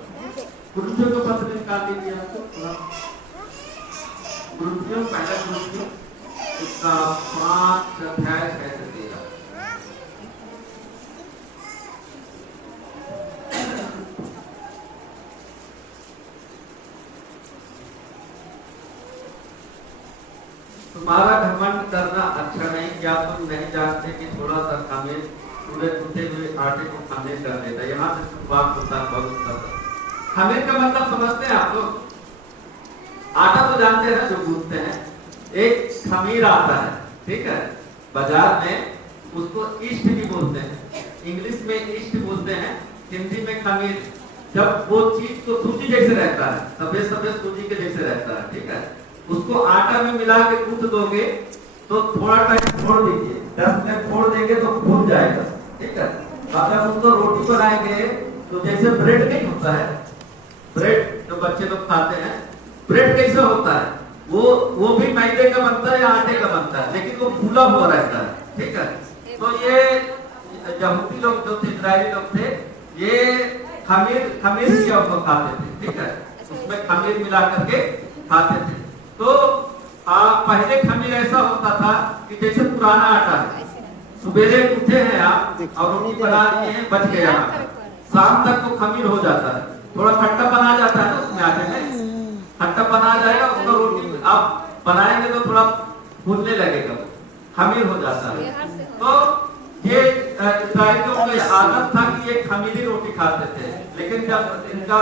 कुरुतियों को पत्र निकाल दीजिए आपको, कुरुतियों पहला कुरुतियों इसका 5 अध्याय कैसे दिया। तुम्हारा घमंड करना अच्छा नहीं, क्या तुम नहीं जानते कि थोड़ा सा खामिर पूरे टूटे हुए आटे को खामिर कर देता है। यहाँ से शुरुआत होता है बहुत ज्यादा। खामिर का मतलब समझते हैं आप लोग? आटा तो जानते हैं जो गूंथते हैं, एक खमीर आता है, ठीक है, बाजार में उसको ईस्ट भी बोलते हैं, इंग्लिश में ईस्ट बोलते हैं, हिंदी में खमीर। जब वो चीज तो सूजी जैसे रहता है, सफेद सफेद सूजी के जैसे रहता है, ठीक है, उसको आटा में मिला के गूंथ दोगे तो थोड़ा टाइम छोड़ दीजिए, 10 मिनट छोड़ देंगे तो फूल जाएगा, ठीक है। अगर उसको रोटी बनाएंगे तो जैसे ब्रेड नहीं होता है, ब्रेड जो बच्चे लोग खाते हैं, ब्रेड कैसे होता है, वो भी मैदे का बनता है या आटे का बनता है, लेकिन वो फूला हुआ रहता है, ठीक है। तो ये यहूदी लोग जो थे, इजरायली लोग थे, ये खमीर किया हुआ खाते थे, ठीक है, उसमें खमीर मिला करके खाते थे। तो पहले खमीर ऐसा होता था कि जैसे पुराना आटा है, सुबेरे उठे हैं आप और रोटी बना लिए हैं, बच गया, शाम तक तो खमीर हो जाता है, थोड़ा खट्टा बना जाता है ना उसमें, आटे में खट्टा बना जाएगा, उसको रोटी आप बनाएंगे तो थोड़ा फूलने लगेगा, खमीर हो जाता है। तो ये इजरायलियों की आदत था कि ये खमीरी रोटी खाते थे, लेकिन जब इनका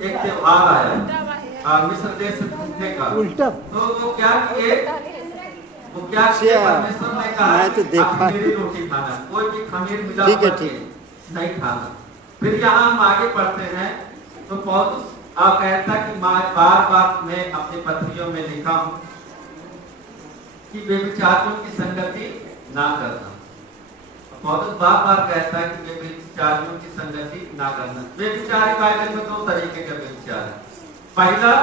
एक त्योहार आया मिस्र देश से छूटने का, तो वो क्या किए, परमेश्वर ने कहा तो खमीरी रोटी खाना, कोई भी खमीर मिला नहीं खाना। फिर यहाँ हम आगे पढ़ते हैं, तो पौलुस कहता कि बार मैं अपने पत्रियों में लिखा हूँ कि व्यभिचारियों की संगति ना करना। पौलुस बार कहता है कि व्यभिचारियों की संगति ना करना। व्यभिचारी बाइबल में 2 तरीके का व्यभिचार है। पहला,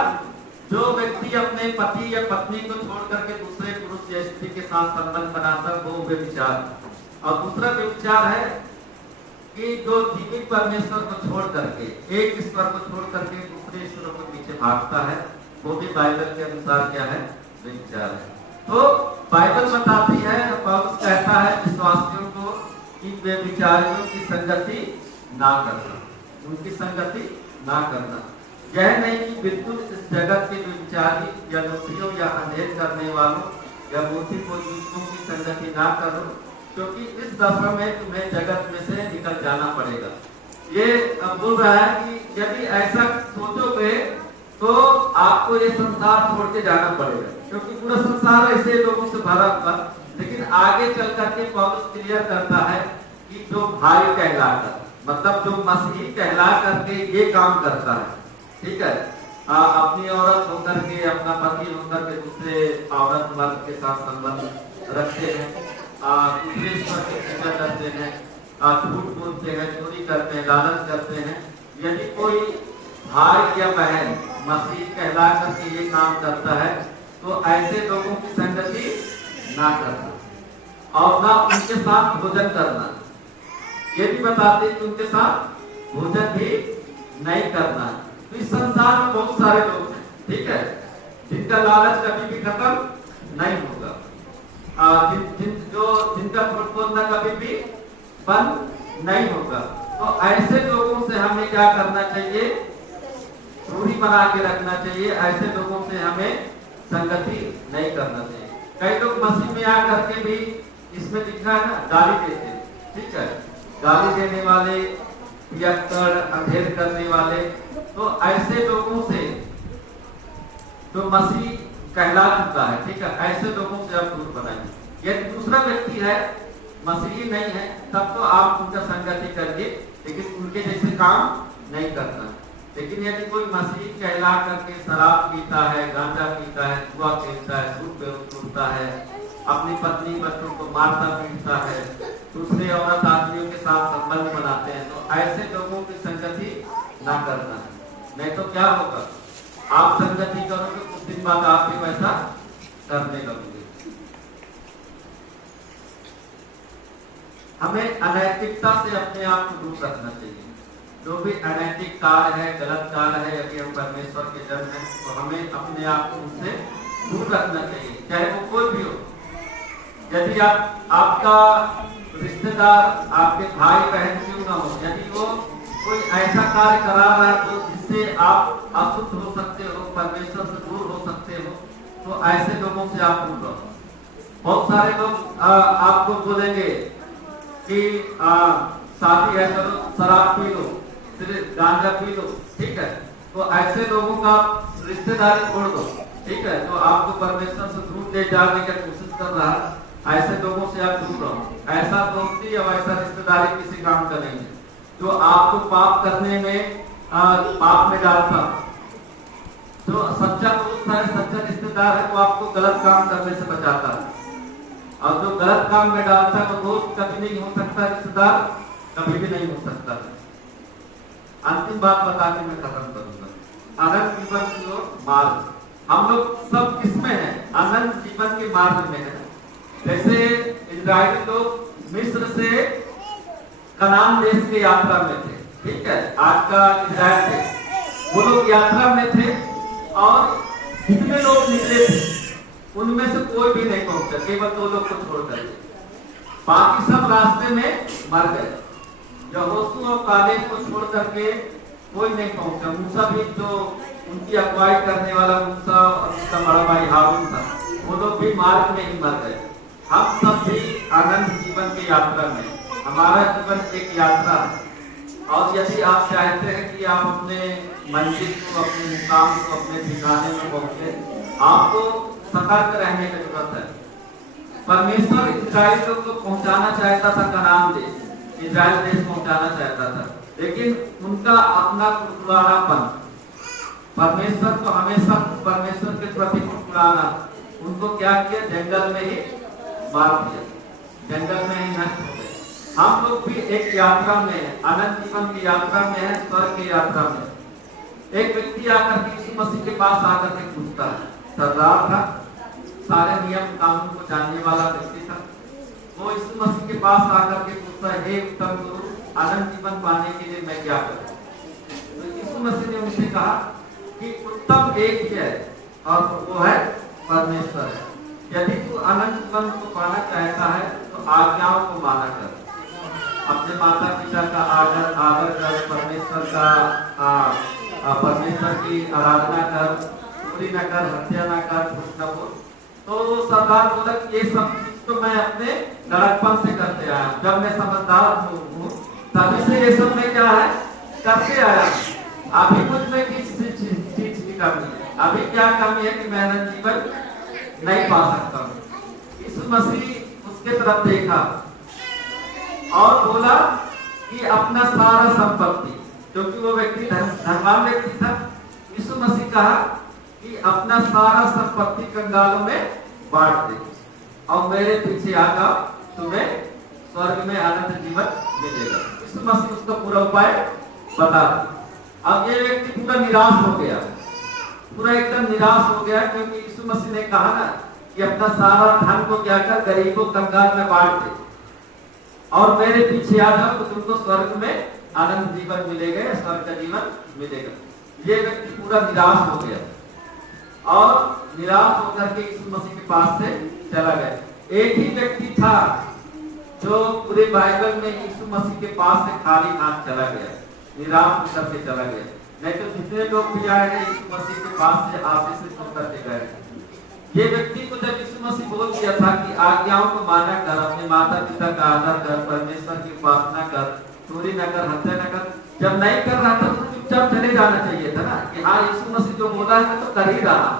जो व्यक्ति अपने पति या पत्नी को छोड़ करके दूसरे पुरुष या स्त्री के साथ संबंध बनाता है, वो व्यभिचार। और दूसरा व्यभिचार है कि जो जीवित परमेश्वर को छोड़ करके, एक ईश्वर को छोड़ करके दूसरे ईश्वरों के पीछे भागता है, वो भी बाइबल के अनुसार क्या है, व्यभिचार है। तो बाइबल बताती है, पौलुस कहता है विश्वासियों को कि व्यभिचारियों की संगति ना करना, उनकी संगति ना करना। यह नहीं कि बिल्कुल इस जगत के व्यभिचारी या लुटियों या अंधेर करने वालों या मूर्ति पूजकों की संगति ना करो, क्योंकि इस दशा में तुम्हें जगत में से निकल जाना पड़ेगा। ये बोल रहा है कि यदि ऐसा सोचोगे तो आपको ये संसार छोड़ के जाना पड़ेगा, क्योंकि पूरा संसार ऐसे लोगों से भरा हुआ। लेकिन आगे चल करके पौलुस क्लियर करता है कि जो भाई कहलाकर, मतलब जो मसीही कहला करके ये काम करता है, ठीक है, अपनी औरत होकर के, अपना पति होकर के दूसरे औरत मर्द के साथ संबंध रखते हैं, दूसरे ईश्वर की पूजा करते हैं, झूठ बोलते हैं, चोरी करते हैं, लालच करते हैं। यदि कोई भाई या बहन मसीह कहला करके ये काम करता है, तो ऐसे लोगों की संगति ना करना और ना उनके साथ भोजन करना। ये भी बताते हैं कि उनके साथ भोजन भी नहीं करना। तो इस संसार में बहुत सारे लोग हैं, ठीक है, जिनका लालच कभी भी खत्म नहीं होगा, जिनका झूठ बोलना कभी भी बंद नहीं होगा। तो ऐसे लोगों से हमें क्या करना चाहिए, दूरी बना के रखना चाहिए। ऐसे लोगों से हमें संगति नहीं करना चाहिए। कई लोग मसीह में आकर के भी, इसमें लिखा है ना, गाली देते हैं, ठीक है, गाली देने वाले, पियक्कड़, अंधेर करने वाले। तो ऐसे लोगों से जो मसीह कहला चुका है, ठीक है, ऐसे लोगों से आप दूर बनाइए। यदि दूसरा व्यक्ति है, मसीही नहीं है, तब तो आप उनका संगति करिए, लेकिन उनके जैसे काम नहीं करना। लेकिन यदि कोई मसीह कहला करके शराब पीता है, गांजा पीता है, जुआ खेलता है, सूद बेरूता है, अपनी पत्नी बच्चों को मारता पीटता है, दूसरे औरत आदमियों के साथ संबंध बनाते हैं, तो ऐसे लोगों की संगति ना करना है। नहीं तो क्या होगा, आप संगति करोगे, कुछ दिन बाद आप भी वैसा करने लगोगे। हमें अनैतिकता से अपने आप को दूर रखना चाहिए। जो भी अनैतिक कार्य है, गलत कार्य है, यदि हम परमेश्वर के जन हैं, तो हमें अपने आप को उनसे दूर रखना चाहिए, चाहे वो कोई भी हो। यदि आपका रिश्तेदार, आपके भाई बहन क्यों ना हो, यदि वो कोई ऐसा कार्य करा रहा है तो जिससे आप अशुद्ध हो सकते हो, परमेश्वर से दूर हो सकते हो, तो ऐसे लोगों से आप दूर रहो। बहुत सारे लोग आपको बोलेंगे कि शादी है, चलो शराब पी लो, गांजा पी लो, ठीक है, तो ऐसे लोगों का रिश्तेदारी छोड़ दो, ठीक है, जो आपको परमेश्वर से दूर ले जाने की कोशिश कर रहा है, ऐसे लोगों से आप दूर रहो। ऐसा दोस्ती या ऐसा रिश्तेदारी किसी काम का नहीं है, जो आपको पाप करने में, पाप में डालता। जो सच्चा दोस्त है, सच्चा रिश्तेदार है, वो आपको गलत काम करने से बचाता है, और जो गलत काम में डालता है वो दोस्त कभी नहीं हो सकता, रिश्तेदार कभी भी नहीं हो सकता। अंतिम बात बता के मैं खत्म करूंगा। अनंत जीवन की ओर मार्ग, हम लोग सब किसमें हैं, अनंत जीवन के मार्ग में है। जैसे इजरायली लोग मिस्र से कनान देश की यात्रा में थे, ठीक है, आज का इजराइल थे, वो लोग यात्रा में थे, और कितने लोग निकले थे, उनमें से कोई भी नहीं पहुंचा, केवल 2 लोग को छोड़कर, बाकी सब रास्ते में मर गए। यहोशू और कालेब को छोड़ करके कोई नहीं पहुंचा। मूसा भी, जो उनकी अगुवाई करने वाला मूसा और उसका बड़ा भाई हारून था, वो लोग भी मार्ग में ही मर गए। हम सब भी अनंत जीवन की यात्रा में, हमारा जीवन एक यात्रा है, और यदि आप चाहते हैं कि आप अपने मंजिल को, अपने मुकाम को, अपने ठिकाने में पहुंचे, आपको सतर्क रहने की जरूरत है। परमेश्वर इजराइल लोग को पहुंचाना चाहता था कनान देश, इजराइल देश पहुंचाना चाहता था, लेकिन उनका अपना कुड़कुड़ानापन, परमेश्वर को हमेशा परमेश्वर के प्रति कुड़कुड़ाना, उनको क्या किया, जंगल में ही मार दिया, जंगल में ही नष्ट हो गए। हम लोग भी एक यात्रा में है, अनंत जीवन की यात्रा में है, स्वर्ग की यात्रा में। एक व्यक्ति आकर के यीशु मसीह के पास आकर के पूछता है, सरदार था, सारे नियम कानून को जानने वाला व्यक्ति था, वो यीशु मसीह के पास आकर के पूछता है, हे उत्तम गुरु, अनंत जीवन पाने के लिए मैं क्या करूं? तो यीशु मसीह ने उनसे कहा कि उत्तम एक ही है, और वो है परमेश्वर है। यदि तू अनंत जीवन को पाना चाहता है तो आज्ञाओं को माना कर, अपने माता पिता का आदर कर, परमेश्वर की आराधना कर, चोरी न कर, हत्या न कर, झूठ न बोल। तो वो सरदार बोला कि ये सब चीज तो मैं अपने लड़कपन से करते आया, जब मैं समझदार हूँ तभी से ये सब मैं क्या है करते आया। अभी मुझ में किस चीज की कमी है, अभी क्या कमी है कि मैं अनंत जीवन नहीं पा सकता हूँ। यीशु मसीह उसके तरफ देखा और बोला कि अपना सारा संपत्ति, क्योंकि वो व्यक्ति धनवान व्यक्ति था, यीशु मसीह कहा कि अपना सारा संपत्ति कंगालों में बांट दे और मेरे पीछे आ जाओ, तुम्हें स्वर्ग में अनंत जीवन मिलेगा। यीशु मसीह उसका पूरा उपाय बता। अब ये व्यक्ति पूरा निराश हो गया, पूरा एकदम निराश हो गया, क्योंकि यीशु मसीह ने कहा ना कि अपना सारा धन को क्या कर, गरीबों कंगाल में बांट दे और मेरे पीछे आ जाओ तो तुमको स्वर्ग में अनंत जीवन मिलेगा, स्वर्ग का जीवन मिलेगा। ये व्यक्ति पूरा निराश हो गया। और निराश होकर के यीशु मसीह के पास से चला गया। एक ही व्यक्ति था जो पूरे बाइबल में यीशु मसीह के पास से खाली हाथ चला गया, निराश होकर के चला गया। नहीं तो जितने लोग भी आए हैं यीशु मसीह के पास से आशीष होकर के गए। ये व्यक्ति को जब यीशु मसीह बोल दिया था कि आज्ञाओं को माना कर, अपने माता पिता का आदर कर, परमेश्वर की उपासना कर, चोरी न कर, हत्या न कर, जब नहीं कर रहा था तो चुपचाप चले जाना चाहिए था ना, कि हाँ यीशु मसीह जो बोला है तो कर ही रहा,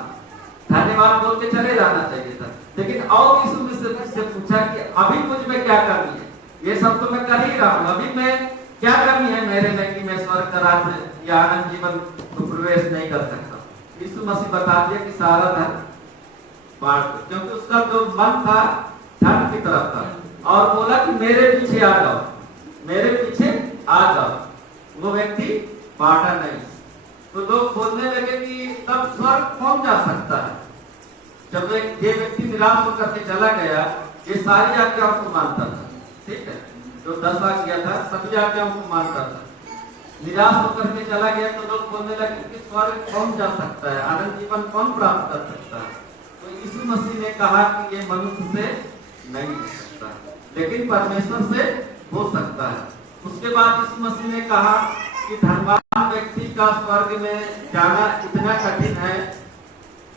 धन्यवाद बोल के चले जाना चाहिए था। लेकिन और यीशु मसीह से पूछा कि अभी मुझ में क्या कमी है, ये सब तो मैं कर ही रहा हूँ, अभी मैं क्या कमी है मेरे में कि मैं स्वर्ग का राज्य या आनंद जीवन को प्रवेश नहीं कर सकता। यीशु मसीह बता दिया कि सारा धन बांट दो, क्योंकि उसका जो मन था धन की तरफ था, और बोला कि मेरे पीछे आ जाओ, मेरे पीछे आ जाओ। वो व्यक्ति बांटा नहीं, तो लोग बोलने लगे कि तब स्वर्ग कौन जा सकता है। जब ये व्यक्ति निराश होकर के चला गया, ये सारी आज्ञाओं को मानता था, ठीक है, जो 10 आज्ञा था सभी आज्ञाओं को मानता था, निराश होकर के चला गया, तो लोग बोलने लगे कि स्वर्ग कौन जा सकता है, आनंद जीवन कौन प्राप्त कर सकता है। तो यीशु मसीह ने कहा कि ये मनुष्य से नहीं हो सकता, लेकिन परमेश्वर से हो सकता है। उसके बाद यीशु मसीह ने कहा कि धनवान व्यक्ति का स्वर्ग में जाना इतना कठिन है,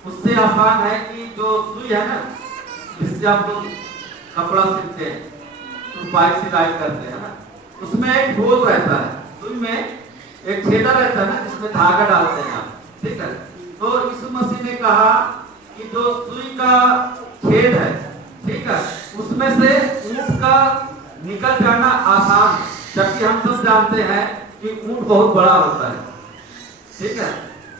उससे आसान है कि जो सुई है ना, जिससे आप लोग कपड़ा सिलते हैं, तुरपाई सिलाई करते हैं ना, उसमें एक होल रहता है, सुई में एक छेदा रहता है ना, जिसमें धागा डालते हैं आप, ठीक है। तो यीशु मसीह ने कहा कि जो सुई का छेद है, ठीक है, उसमें से ऊंट का निकल जाना आसान, जबकि हम सब जानते हैं कि ऊंट बहुत बड़ा होता है, ठीक है,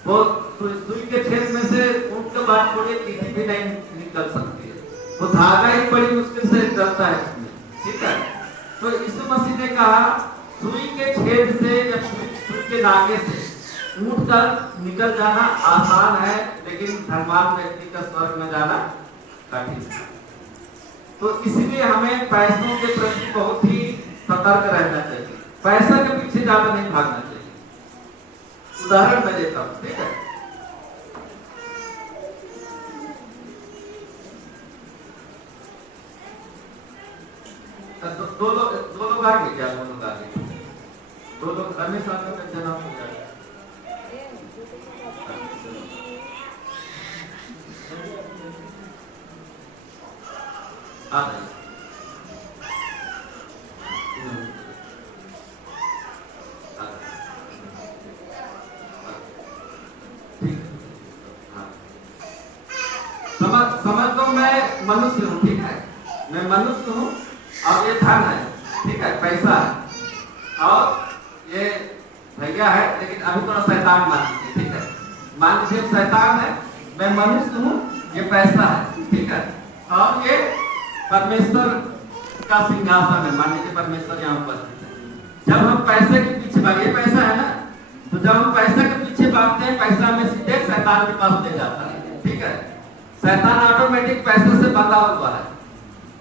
वो सुई के छेद में से ऊंट के बाद थोड़ी चीटी भी नहीं निकल सकती है, वो धागा ही बड़ी मुश्किल से निकलता है इसमें, ठीक है। तो यीशु मसीह ने कहा सुई के छेद से या सुई के नाके से ऊंट का निकल जाना आसान है, लेकिन धनवान व्यक्ति का स्वर्ग में जाना कठिन है। तो इसलिए हमें पैसों के प्रति बहुत ही सतर्क रहना चाहिए, पैसा के पीछे ज्यादा नहीं भागना चाहिए। उदाहरण मैं देता हूँ, ठीक है, दो लोग आगे, क्या दो लोग आगे, दो लोग रमेश आगे का जनाब हो जाए, आ जाइए, समझ लो मैं मनुष्य हूँ, ठीक है, मैं मनुष्य हूँ, और ये धन है, ठीक है, पैसा है, और ये भैया है, लेकिन अभी थोड़ा शैतान मान लीजिए, ठीक है, मान लीजिए शैतान है, मैं मनुष्य हूँ, ये पैसा है, ठीक है, और ये परमेश्वर का सिंहासन है, मान लीजिए परमेश्वर यहाँ उपस्थित है। जब हम पैसे के पीछे भागे, पैसा है ना, तो जब हम पैसे के पीछे भागते हैं, पैसा हमें सीधे शैतान के पास ले जाता है, ठीक है, शैतान ऑटोमेटिक पैसे से बंधा हुआ है।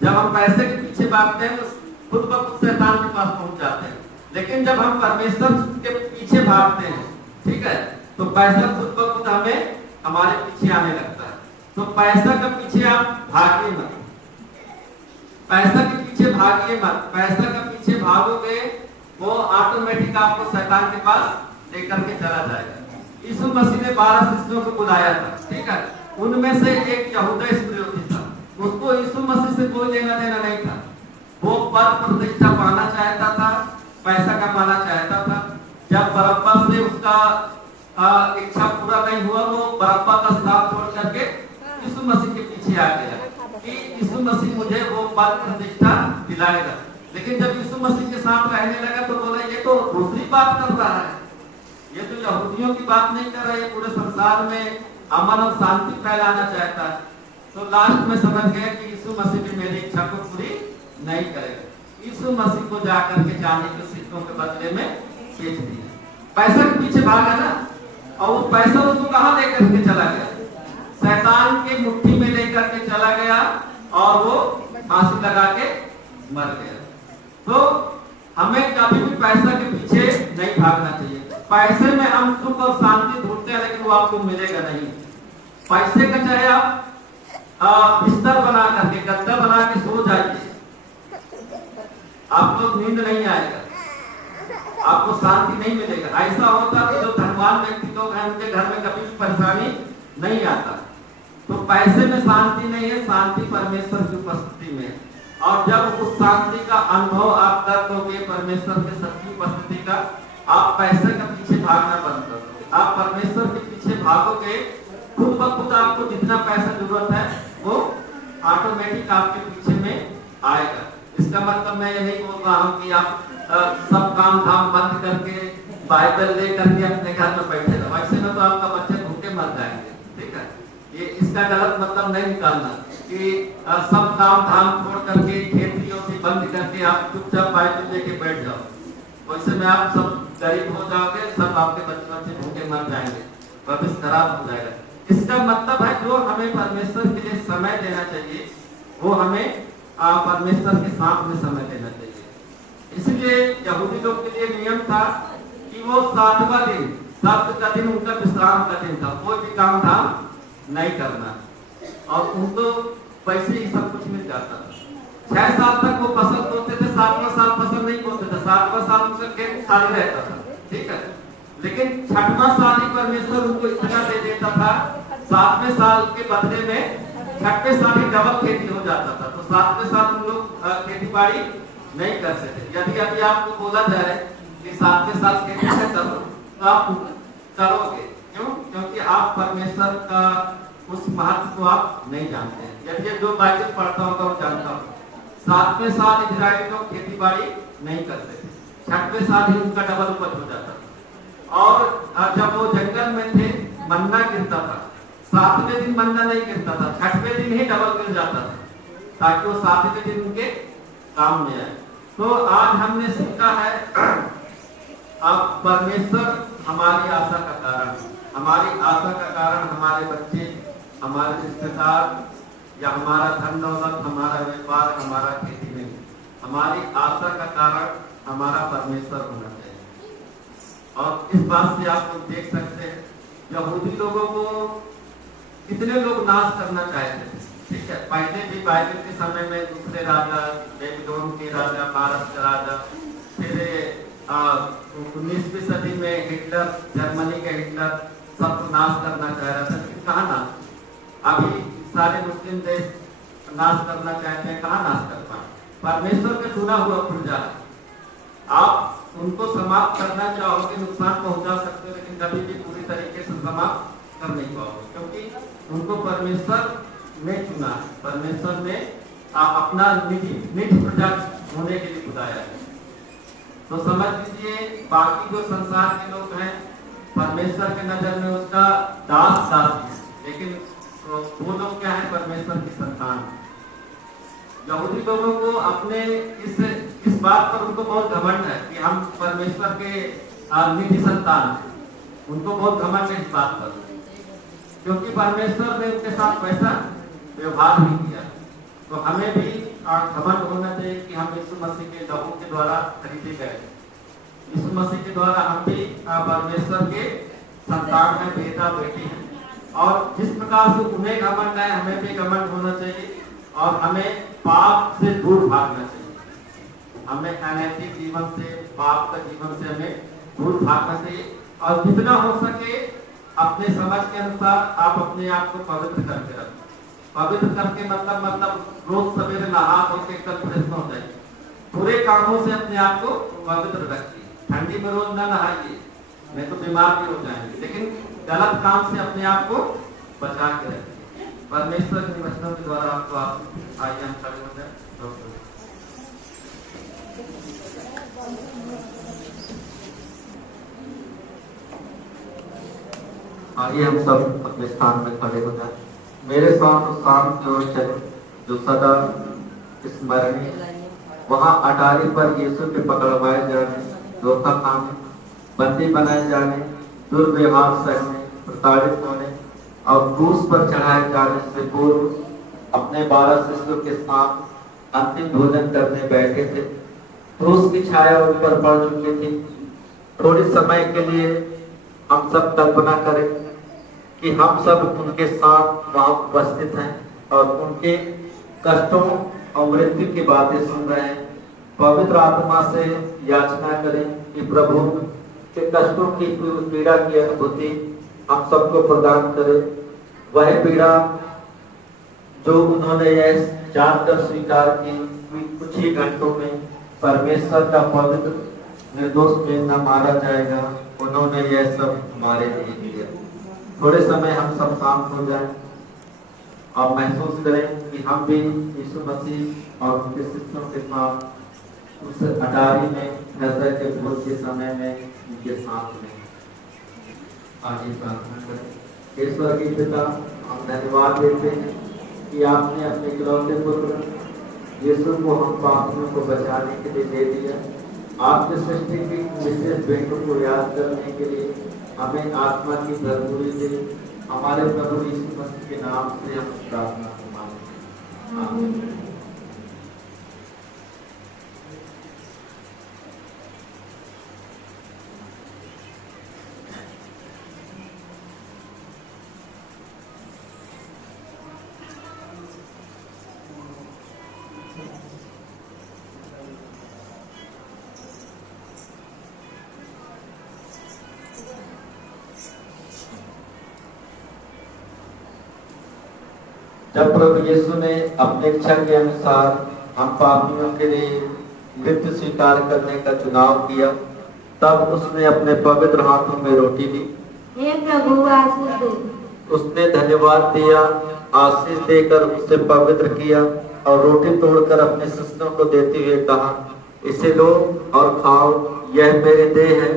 जब हम पैसे के पीछे भागते हैं तो खुद ब खुद शैतान के पास पहुंच जाते हैं, लेकिन जब हम परमेश्वर के पीछे भागते हैं, ठीक है, तो पैसा खुद ब खुद हमें हमारे पीछे आने लगता है। तो पैसा के पीछे आप भागिए मत, पैसा के पीछे भागिए मत, पैसा के पीछे भागोगे वो ऑटोमेटिक आपको शैतान के पास लेकर के चला जाएगा। यीशु मसीह ने 12 शिष्यों को बुलाया था, ठीक है, उनमें से एक यहूदा इस्करियोती था, उसको यीशु मसीह से कोई लेना देना नहीं था, वो पद प्रतिष्ठा पाना चाहता था, पैसा कमाना चाहता था। जब बरअब्बा से उसका इच्छा पूरा नहीं हुआ, वो बरअब्बा का साथ छोड़ करके यीशु मसीह के पीछे आ गया कि यीशु मसीह मुझे वो पद प्रतिष्ठा दिलाएगा। लेकिन जब यीशु मसीह के साथ रहने लगा तो बोला ये तो दूसरी बात कर रहा है, ये तो यहूदियों की बात नहीं कर रहा है, पूरे संसार में अमन और शांति फैलाना चाहता है। तो लास्ट में समझ गया कि यीशु मसीह भी मेरी इच्छा को पूरी नहीं करेगा। यीशु मसीह को जाकर के चांदी के सिक्कों के बदले में बेच दिया, पैसा के पीछे भागा ना, और वो पैसा उसको कहाँ लेकर के चला गया, शैतान के मुट्ठी में लेकर के चला गया, और वो फांसी लगा के मर गया। तो हमें कभी भी पैसा के पीछे नहीं भागना चाहिए। पैसे में हम सुख और शांति ढूंढते हैं, लेकिन वो आपको मिलेगा नहीं। पैसे का चाहे आप बिस्तर बना करके गद्दा बना के सो जाइए, आपको नींद नहीं आएगा, आपको शांति नहीं मिलेगा। ऐसा होता कि जो धनवान व्यक्ति लोग हैं उनके घर में कभी भी परेशानी नहीं आता। तो पैसे में शांति नहीं है, शांति परमेश्वर की उपस्थिति में है। और जब उस शांति का अनुभव आप कर दोगे परमेश्वर के सच्ची उपस्थिति का, आप पैसे का पीछे भागना बंद कर दोगे। आप परमेश्वर के पीछे भागोगे, खुद ब खुद आपको जितना पैसा जरूरत है वो ऑटोमेटिक आपके पीछे में आएगा। इसका मतलब मैं ये नहीं बोल रहा हूँ कि आप सब काम धाम बंद करके बाइबल ले करके अपने घर में बैठे रहो, ऐसे में तो आपका बच्चे भूखे मर जाएंगे। ठीक है, ये इसका गलत मतलब नहीं निकालना कि सब काम धाम छोड़ करके खेती ओती बंद करके आप चुपचाप बाइबल लेके बैठ जाओ, वैसे में आप सब गरीब हो जाओगे, सब आपके बच्चे भूखे मर जाएंगे, भविष्य खराब हो जाएगा। इसका मतलब है जो हमें परमेश्वर के लिए समय देना चाहिए वो हमें परमेश्वर के साथ में समय देना चाहिए। इसलिए यहूदी लोग के लिए नियम था कि वो 7वां दिन, सब्त का दिन उनका विश्राम का दिन था, कोई भी काम धाम नहीं करना, और उनको पैसे ही सब कुछ मिल जाता था। 6 साल तक वो फसल बोते थे, 7वां साल फसल नहीं बोते थे, 7वां साल उनका खेत खाली रहता था। ठीक है, लेकिन 6वां साल ही परमेश्वर उनको इतना दे देता था, 7वें साल के बदले में 6वें साल ही डबल खेती हो जाता था। तो 7वें साल उन लोग खेती बाड़ी नहीं करते थे। यदि अभी आपको बोला जाए कि 7वें साल खेती करो तो आप करोगे, क्यों? क्योंकि आप परमेश्वर का उस महत्व को आप नहीं जानते हैं। यदि जो बाइबल पढ़ता होगा वो जानता होगा, 7वें साल इजराइली लोग खेती बाड़ी नहीं करते थे, 6वें साल ही उनका डबल उपज हो जाता था। और जब वो जंगल में थे मन्ना गिरता था, 7वें दिन मन्ना नहीं गिरता था, 6वें दिन ही डबल गिर जाता था, ताकि वो 7वें दिन उनके काम में आए। तो आज हमने सीखा है अब परमेश्वर हमारी आशा का कारण, हमारी आशा का कारण हमारे बच्चे, हमारे रिश्तेदार या हमारा धन दौलत, हमारा व्यापार, हमारा खेती नहीं। हमारी आशा का कारण हमारा परमेश्वर होना चाहिए। और इस बात से आप लोग देख सकते हैं यहूदी लोगों को कितने लोग नाश करना चाहते थे। ठीक है, पहले भी बाइबल के समय में दूसरे राजा, बेबीलोन के राजा, भारत के राजा, फिर 19वीं सदी में हिटलर, जर्मनी के हिटलर सबको नाश करना चाह रहा था। कहाँ नाश, अभी सारे मुस्लिम देश नाश करना चाहते हैं, कहाँ नाश कर पाए? परमेश्वर का चुना हुआ प्रजा, आप उनको समाप्त करना चाहोगे, नुकसान पहुंचा सकते हो, लेकिन कभी भी पूरी तरीके से समाप्त कर नहीं पाओगे, क्योंकि उनको परमेश्वर ने चुना है। परमेश्वर ने अपना निज प्रजा होने के लिए बुलाया है। तो समझ लीजिए बाकी जो संसार के लोग हैं परमेश्वर के नजर में उसका दास दासी है, लेकिन वो लोग क्या है? परमेश्वर की संतान। यहूदी लोगों को अपने इस बात पर उनको बहुत घमंड है कि हम परमेश्वर के निधि संतान हैं। उनको बहुत घमंड है इस बात पर, क्योंकि परमेश्वर ने उनके साथ वैसा व्यवहार नहीं किया। तो हमें भी घमंड होना चाहिए कि हम यीशु मसीह के लहू के द्वारा खरीदे गए, यीशु मसीह के द्वारा हम भी परमेश्वर के संतान हैं, बेटा बेटी हैं। और जिस प्रकार से उन्हें घमंड है, हमें भी घमंड होना चाहिए और हमें पाप से दूर भागना चाहिए। हमें अनैतिक जीवन से, पाप का जीवन से हमें दूर भागना चाहिए। और जितना हो सके अपने समझ के अनुसार आप अपने आप को पवित्र करके रखें। पवित्र करके मतलब रोज सवेरे नहा धो के एकदम फ्रेश हो जाइए, पूरे कामों से अपने आप को पवित्र रखिए। ठंडी में रोज ना नहाइए, नहीं तो बीमार भी हो जाएंगे, लेकिन गलत काम से अपने आप को बचा के रखिए। परमेश्वर के वचनों के द्वारा आपको आइए हम खड़े हो जाए। आइए हम सब अपने स्थान में खड़े हो जाए। मेरे साथ उस शाम की ओर चले जो सदा स्मरणीय, वहाँ अटारी पर यीशु के पकड़वाए जाने, धोखा खाने, बंदी बनाए जाने, दुर्व्यवहार सहने, प्रताड़ित होने और क्रूस पर चढ़ाए जाने से पूर्व अपने 12 शिष्यों के साथ अंतिम भोजन करने बैठे थे। क्रूस की छाया उन पर पड़ चुकी थी। थोड़े समय के लिए हम सब कल्पना करें कि हम सब उनके साथ वहां उपस्थित हैं और उनके कष्टों और मृत्यु की बातें सुन रहे हैं। पवित्र आत्मा से याचना करें कि प्रभु के कष्टों की पीड़ा की अनुभूति हम सबको प्रदान करे। वह पीड़ा जो उन्होंने यह जानकर स्वीकार की कि कुछ ही घंटों में परमेश्वर का पवित्र निर्दोष मेमना मारा जाएगा, उन्होंने यह सब हमारे लिए किया। थोड़े समय हम सब शांत हो जाएं और महसूस करें कि हम भी यीशु मसीह और उनके शिष्यों के साथ उस अटारी में हृदय के भोज के समय में उनके साथ में आगे प्रार्थना करें। ईश्वर की पिता, हम धन्यवाद देते हैं कि आपने अपने इकलौते पुत्र यीशु को हम पापियों को बचाने के लिए दे दिया। आपके सृष्टि की विशेष भेंटों को याद करने के लिए हमें आत्मा की भरपूरी दे। हमारे प्रभु यीशु मसीह के नाम से हम प्रार्थना मांगते हैं, आमीन। जब प्रभु यीशु ने अपने इच्छा के अनुसार हम पापियों के लिए मृत्यु स्वीकार करने का चुनाव किया, तब उसने अपने पवित्र हाथों में रोटी ली। हे प्रभु आशीष दे। उसने धन्यवाद दिया, आशीष देकर उसे पवित्र किया और रोटी तोड़कर अपने शिष्यों को देते हुए कहा, इसे लो और खाओ, यह मेरे देह है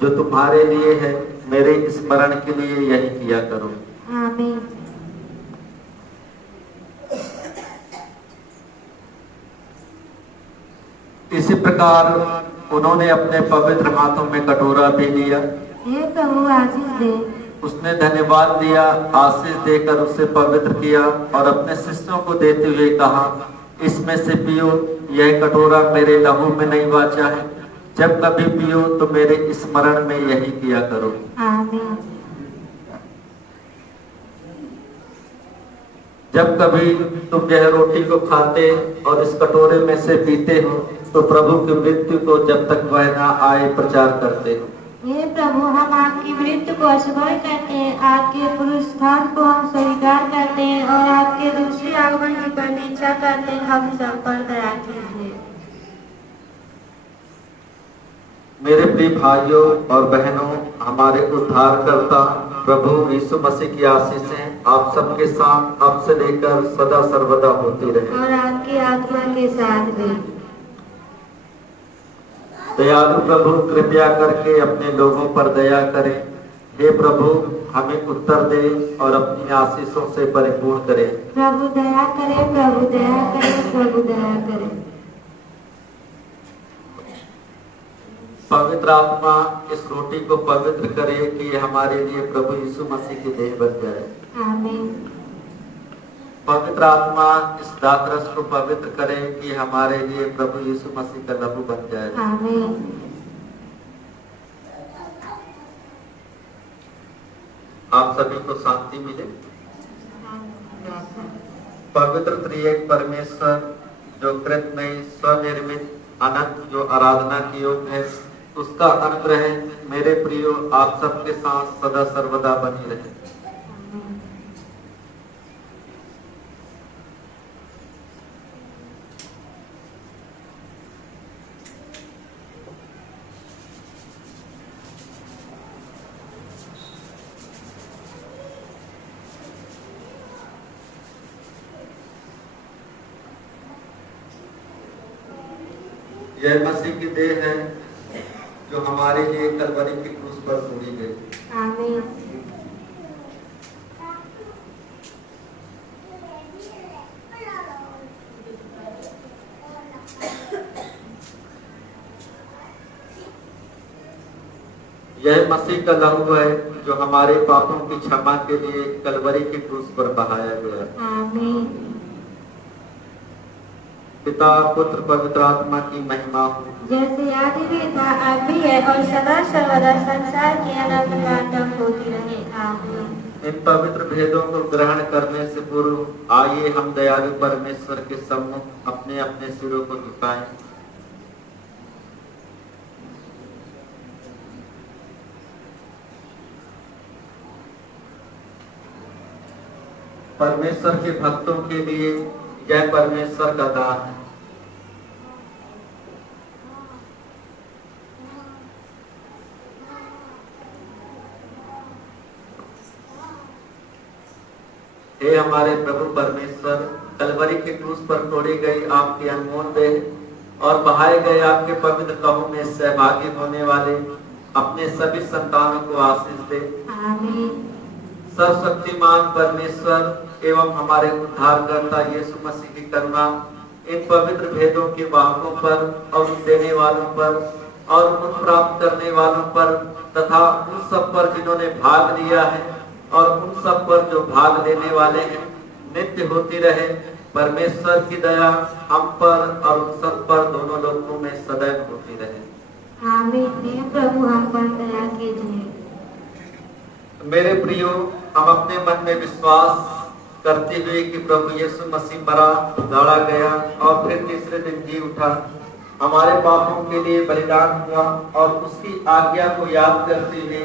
जो तुम्हारे लिए है, मेरे स्मरण के लिए यही किया करो। आमीन। इसी प्रकार उन्होंने अपने पवित्र हाथों में कटोरा भी लिया। हे प्रभु आशीष दे। उसने धन्यवाद दिया, आशीष देकर उसे पवित्र किया और अपने शिष्यों को देते हुए कहा, इसमें से पियो, यह कटोरा मेरे लहू में नहीं वाचा है, जब कभी पियो तो मेरे स्मरण में यही किया करो। आमीन। जब कभी तुम यह रोटी को खाते और इस कटोरे में से पीते हो तो प्रभु की मृत्यु को जब तक वह न आए प्रचार करते हो। हे प्रभु, हम आपकी मृत्यु को स्मरण करते हैं, आपके पुनरुत्थान को हम स्वीकार करते हैं और आपके दूसरे आगमन की प्रतीक्षा करते हैं। हम सब पर दया कीजिए। मेरे प्रिय भाइयों और बहनों, हमारे उद्धारकर्ता प्रभु यीशु मसीह की आशीषें आप सबके साथ अब से लेकर सदा सर्वदा होती रहे और आपकी आत्मा के साथ भी। दयालु प्रभु, कृपया करके अपने लोगों पर दया करें। हे प्रभु, हमें उत्तर दे और अपनी आशीषों से परिपूर्ण करे। प्रभु दया करे, प्रभु दया करे, प्रभु दया करे। पवित्र आत्मा इस रोटी को पवित्र करे कि हमारे लिए प्रभु यीशु मसीह की देह बन जाए। आमीन। पवित्र आत्मा इस दाखरस को पवित्र करे कि हमारे लिए प्रभु यीशु मसीह का लहू बन जाए। आमीन। आप सभी को शांति मिले। पवित्र त्रिएक परमेश्वर जो कृतमय, स्वनिर्मित, अनंत, जो आराधना की योग्य है, उसका अनुग्रह मेरे प्रियो आप सबके साथ सदा सर्वदा बनी रहे। यह मसीह की देह है जो हमारे लिए कलवरी की क्रूस पर तोड़ी गई। आमीन। यह मसीह का लहू है जो हमारे पापों की क्षमा के लिए कलवरी की क्रूस पर बहाया गया। आमीन। पिता, पुत्र, पवित्र आत्मा की महिमा हो, जैसे आदि में था, अब भी है और सदा सर्वदा संसार की अनंत काल तक होती रहे। आमीन। इन पवित्र भेदों को ग्रहण करने से पूर्व आइए हम दयालु परमेश्वर के सम्मुख अपने अपने सिरों को झुकाएं। परमेश्वर के भक्तों के लिए यह परमेश्वर का दान है। हे हमारे प्रभु परमेश्वर, कलवरी के क्रूस पर तोड़ी गई आपकी अनमोल देह और बहाए गए आपके पवित्र लहू में सहभागी होने वाले अपने सभी संतानों को आशीष दे। आमीन। सर्वशक्तिमान परमेश्वर एवं हमारे उद्धारकर्ता यीशु मसीह की करुणा इन पवित्र भेदों के वाहकों पर और देने वालों पर और उन प्राप्त करने वालों पर तथा उन सब पर जिन्होंने भाग लिया है और उन सब पर जो भाग लेने वाले हैं नित्य होती रहे। परमेश्वर की दया हम पर और उन सब पर दोनों लोगों में सदैव होती रहे। आमीन। हे प्रभु हम पर दया कीजिए। मेरे प्रियो, हम अपने मन में विश्वास करते हुए कि प्रभु यीशु मसीह मरा, गाड़ा गया और फिर तीसरे दिन जी उठा, हमारे पापों के लिए बलिदान हुआ और उसकी आज्ञा को याद करते हुए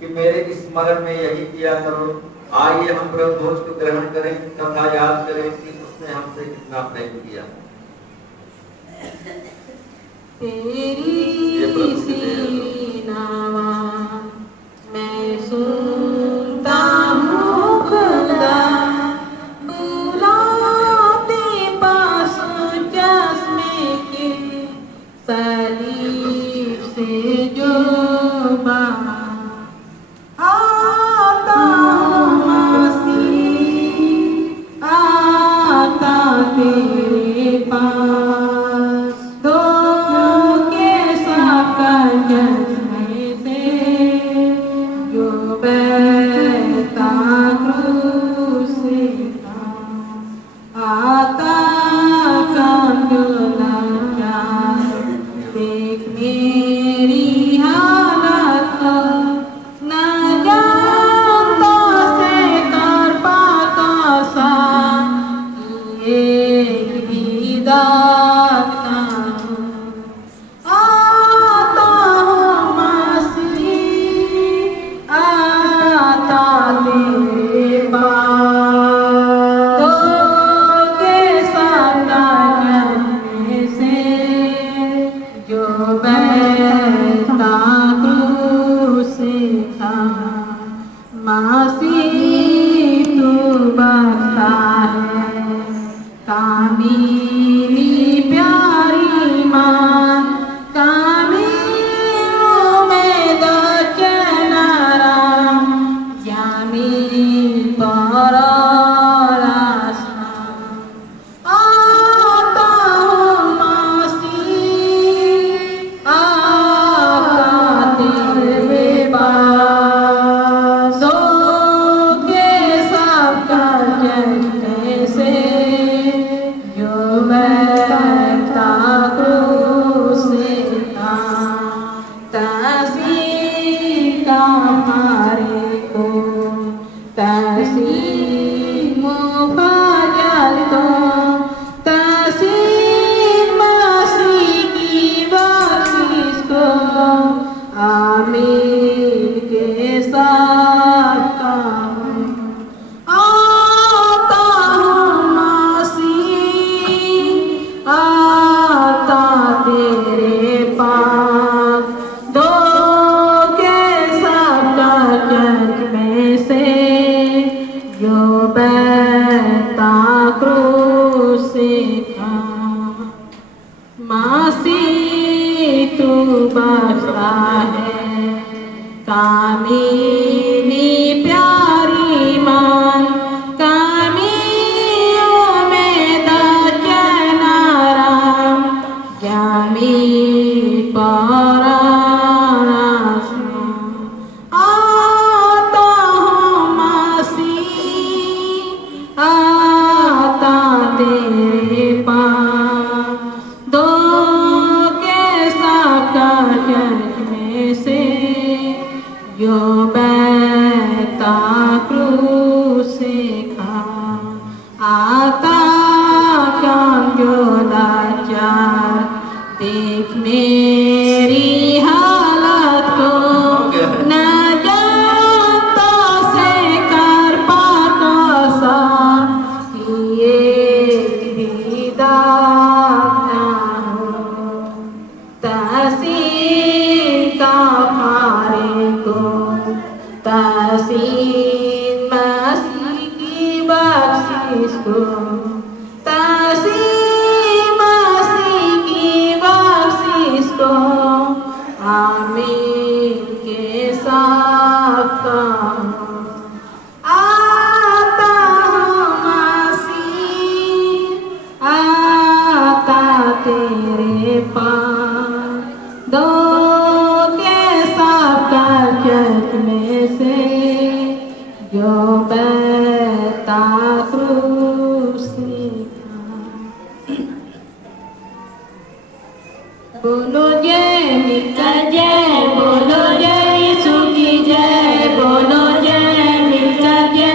कि मेरे स्मरण में यही किया करो, आइए हम प्रभु भोज को ग्रहण करें तथा याद करें कि उसने हमसे कितना प्रेम किया। तेरी सीनावा मैं सुनता हूँ खुदा, बुलाते पास चश्मे के सलीब से जो बाहर आता मसीह, आता तेरे पास धोखे सबका जन्मे से जो बहता क्रूस था, आता कंगना देख मेरी हालत न जानता से कर पाता सा एक भी दाता आता हूँ मसीह, आता तेरे पास धोखे सबका जन्मे से जो बहता क्रूस था, मसीह तू बता है कामिली प्यारी मान, कामिलों में दचनारा यामी पर आता हूँ मसीह, आता तेरे पास धोखे सबका जन्मे से जो बहता क्रूस था, तसी का हमारे को तसी मुफाजल को तसी मसीह की बख्शिश को आमीन के साथ कहूँ, आता हूँ मसीह, आता तेरे पास धोखे सबका जन्मे से जो बहता क्रूस था, मसीह तू बसता है कामिनी प्यारी मान, कामियों में दचनारा यामी पर आता हूँ मसीह, आता तेरे पास धोखे सबका जन्मे से जो बहता क्रूस मसीह का हमारे को तहसीन मसीह की बख्शिश को तहसीन मसीह की बख्शिश को आमीन के साथ आता मसीह आता तेरे पास दो के साथ चलने से जो बैता क्रूस बोलो जय मिलकर जय बोलो जय यीशु की जय बोलो जय मिलकर जय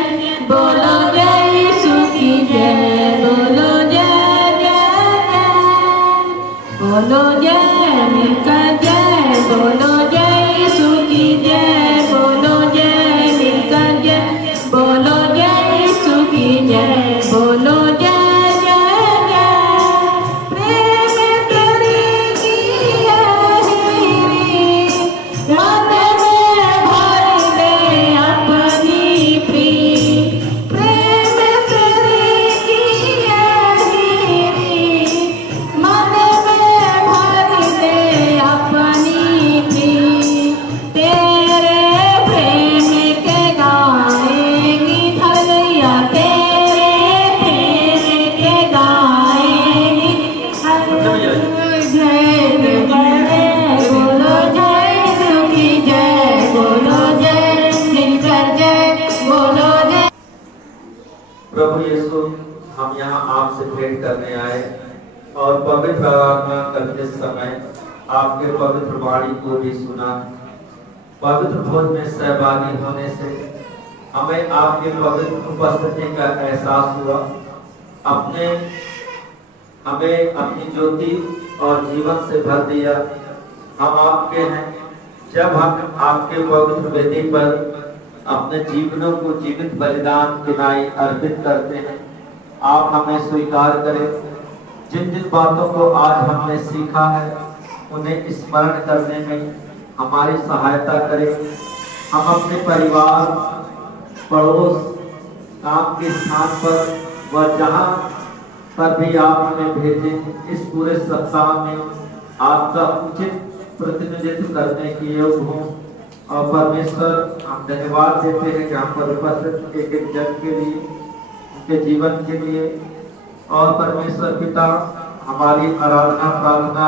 बोलो जय यीशु की जय बोलो जय जय जय बोलो जय मिलकर जय बोलो जय यीशु की जय बोलो जय मिलकर जय बोलो जय यीशु की जय बोलो जय प्रभु यीशु, हम यहाँ आपसे भेंट करने आए और पवित्र आराधना करते समय आपके पवित्र वाणी को भी सुना। पवित्र भोज में सहभागी होने से हमें आपके पवित्र उपस्थिति का एहसास हुआ। हमें अपनी ज्योति और जीवन से भर दिया। हम आपके हैं। जब हम आपके पवित्र वेदी पर अपने जीवनों को जीवित बलिदान चुनाई अर्पित करते हैं, आप हमें स्वीकार करें। जिन जिन बातों को आज हमने सीखा है उन्हें स्मरण करने में हमारी सहायता करें। हम अपने परिवार, पड़ोस, काम के स्थान पर व जहाँ पर भी आप हमें भेजें, इस पूरे सप्ताह में आपका उचित प्रतिनिधित्व करने की योग्य हों। और परमेश्वर, हम धन्यवाद देते हैं कि हम पर उपस्थित एक एक जन के लिए, उनके जीवन के लिए। और परमेश्वर पिता, हमारी आराधना, प्रार्थना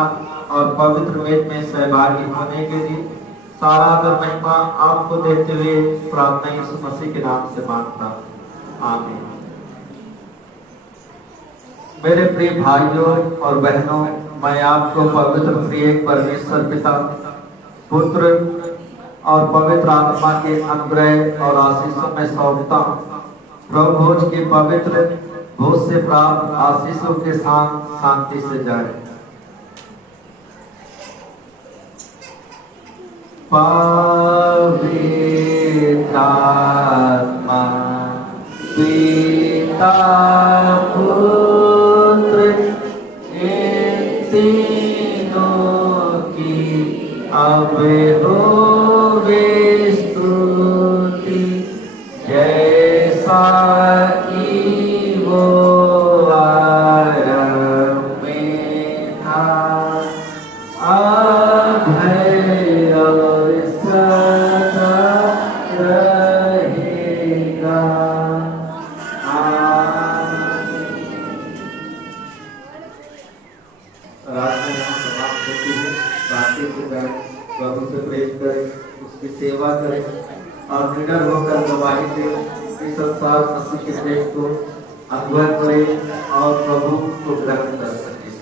और पवित्र वेद में सहभागी होने के लिए सारा आदर महिमा आपको देते हुए प्रार्थना यीशु मसीह के नाम से मांगता हूं, आमीन। मेरे प्रिय भाइयों और बहनों, मैं आपको पवित्र प्रिय परमेश्वर पिता, पुत्र और पवित्र आत्मा के अनुग्रह और आशीषों में सौंपता हूं। प्रभु भोज के पवित्र भोज से प्राप्त आशीषों के साथ शांति से जाए। पवित्र आत्मा पिता पुत्र इन तीनों की अब हो स्तुति, जैसा कि वो आरंभ में था, अब है और सदा रहेगा। प्रभु से प्रेम करें, उसकी सेवा करें और निडर होकर गवाही दें। इस संसार मसीह के प्रेम को अनुभव करें और प्रभु को ग्रहण कर सकें।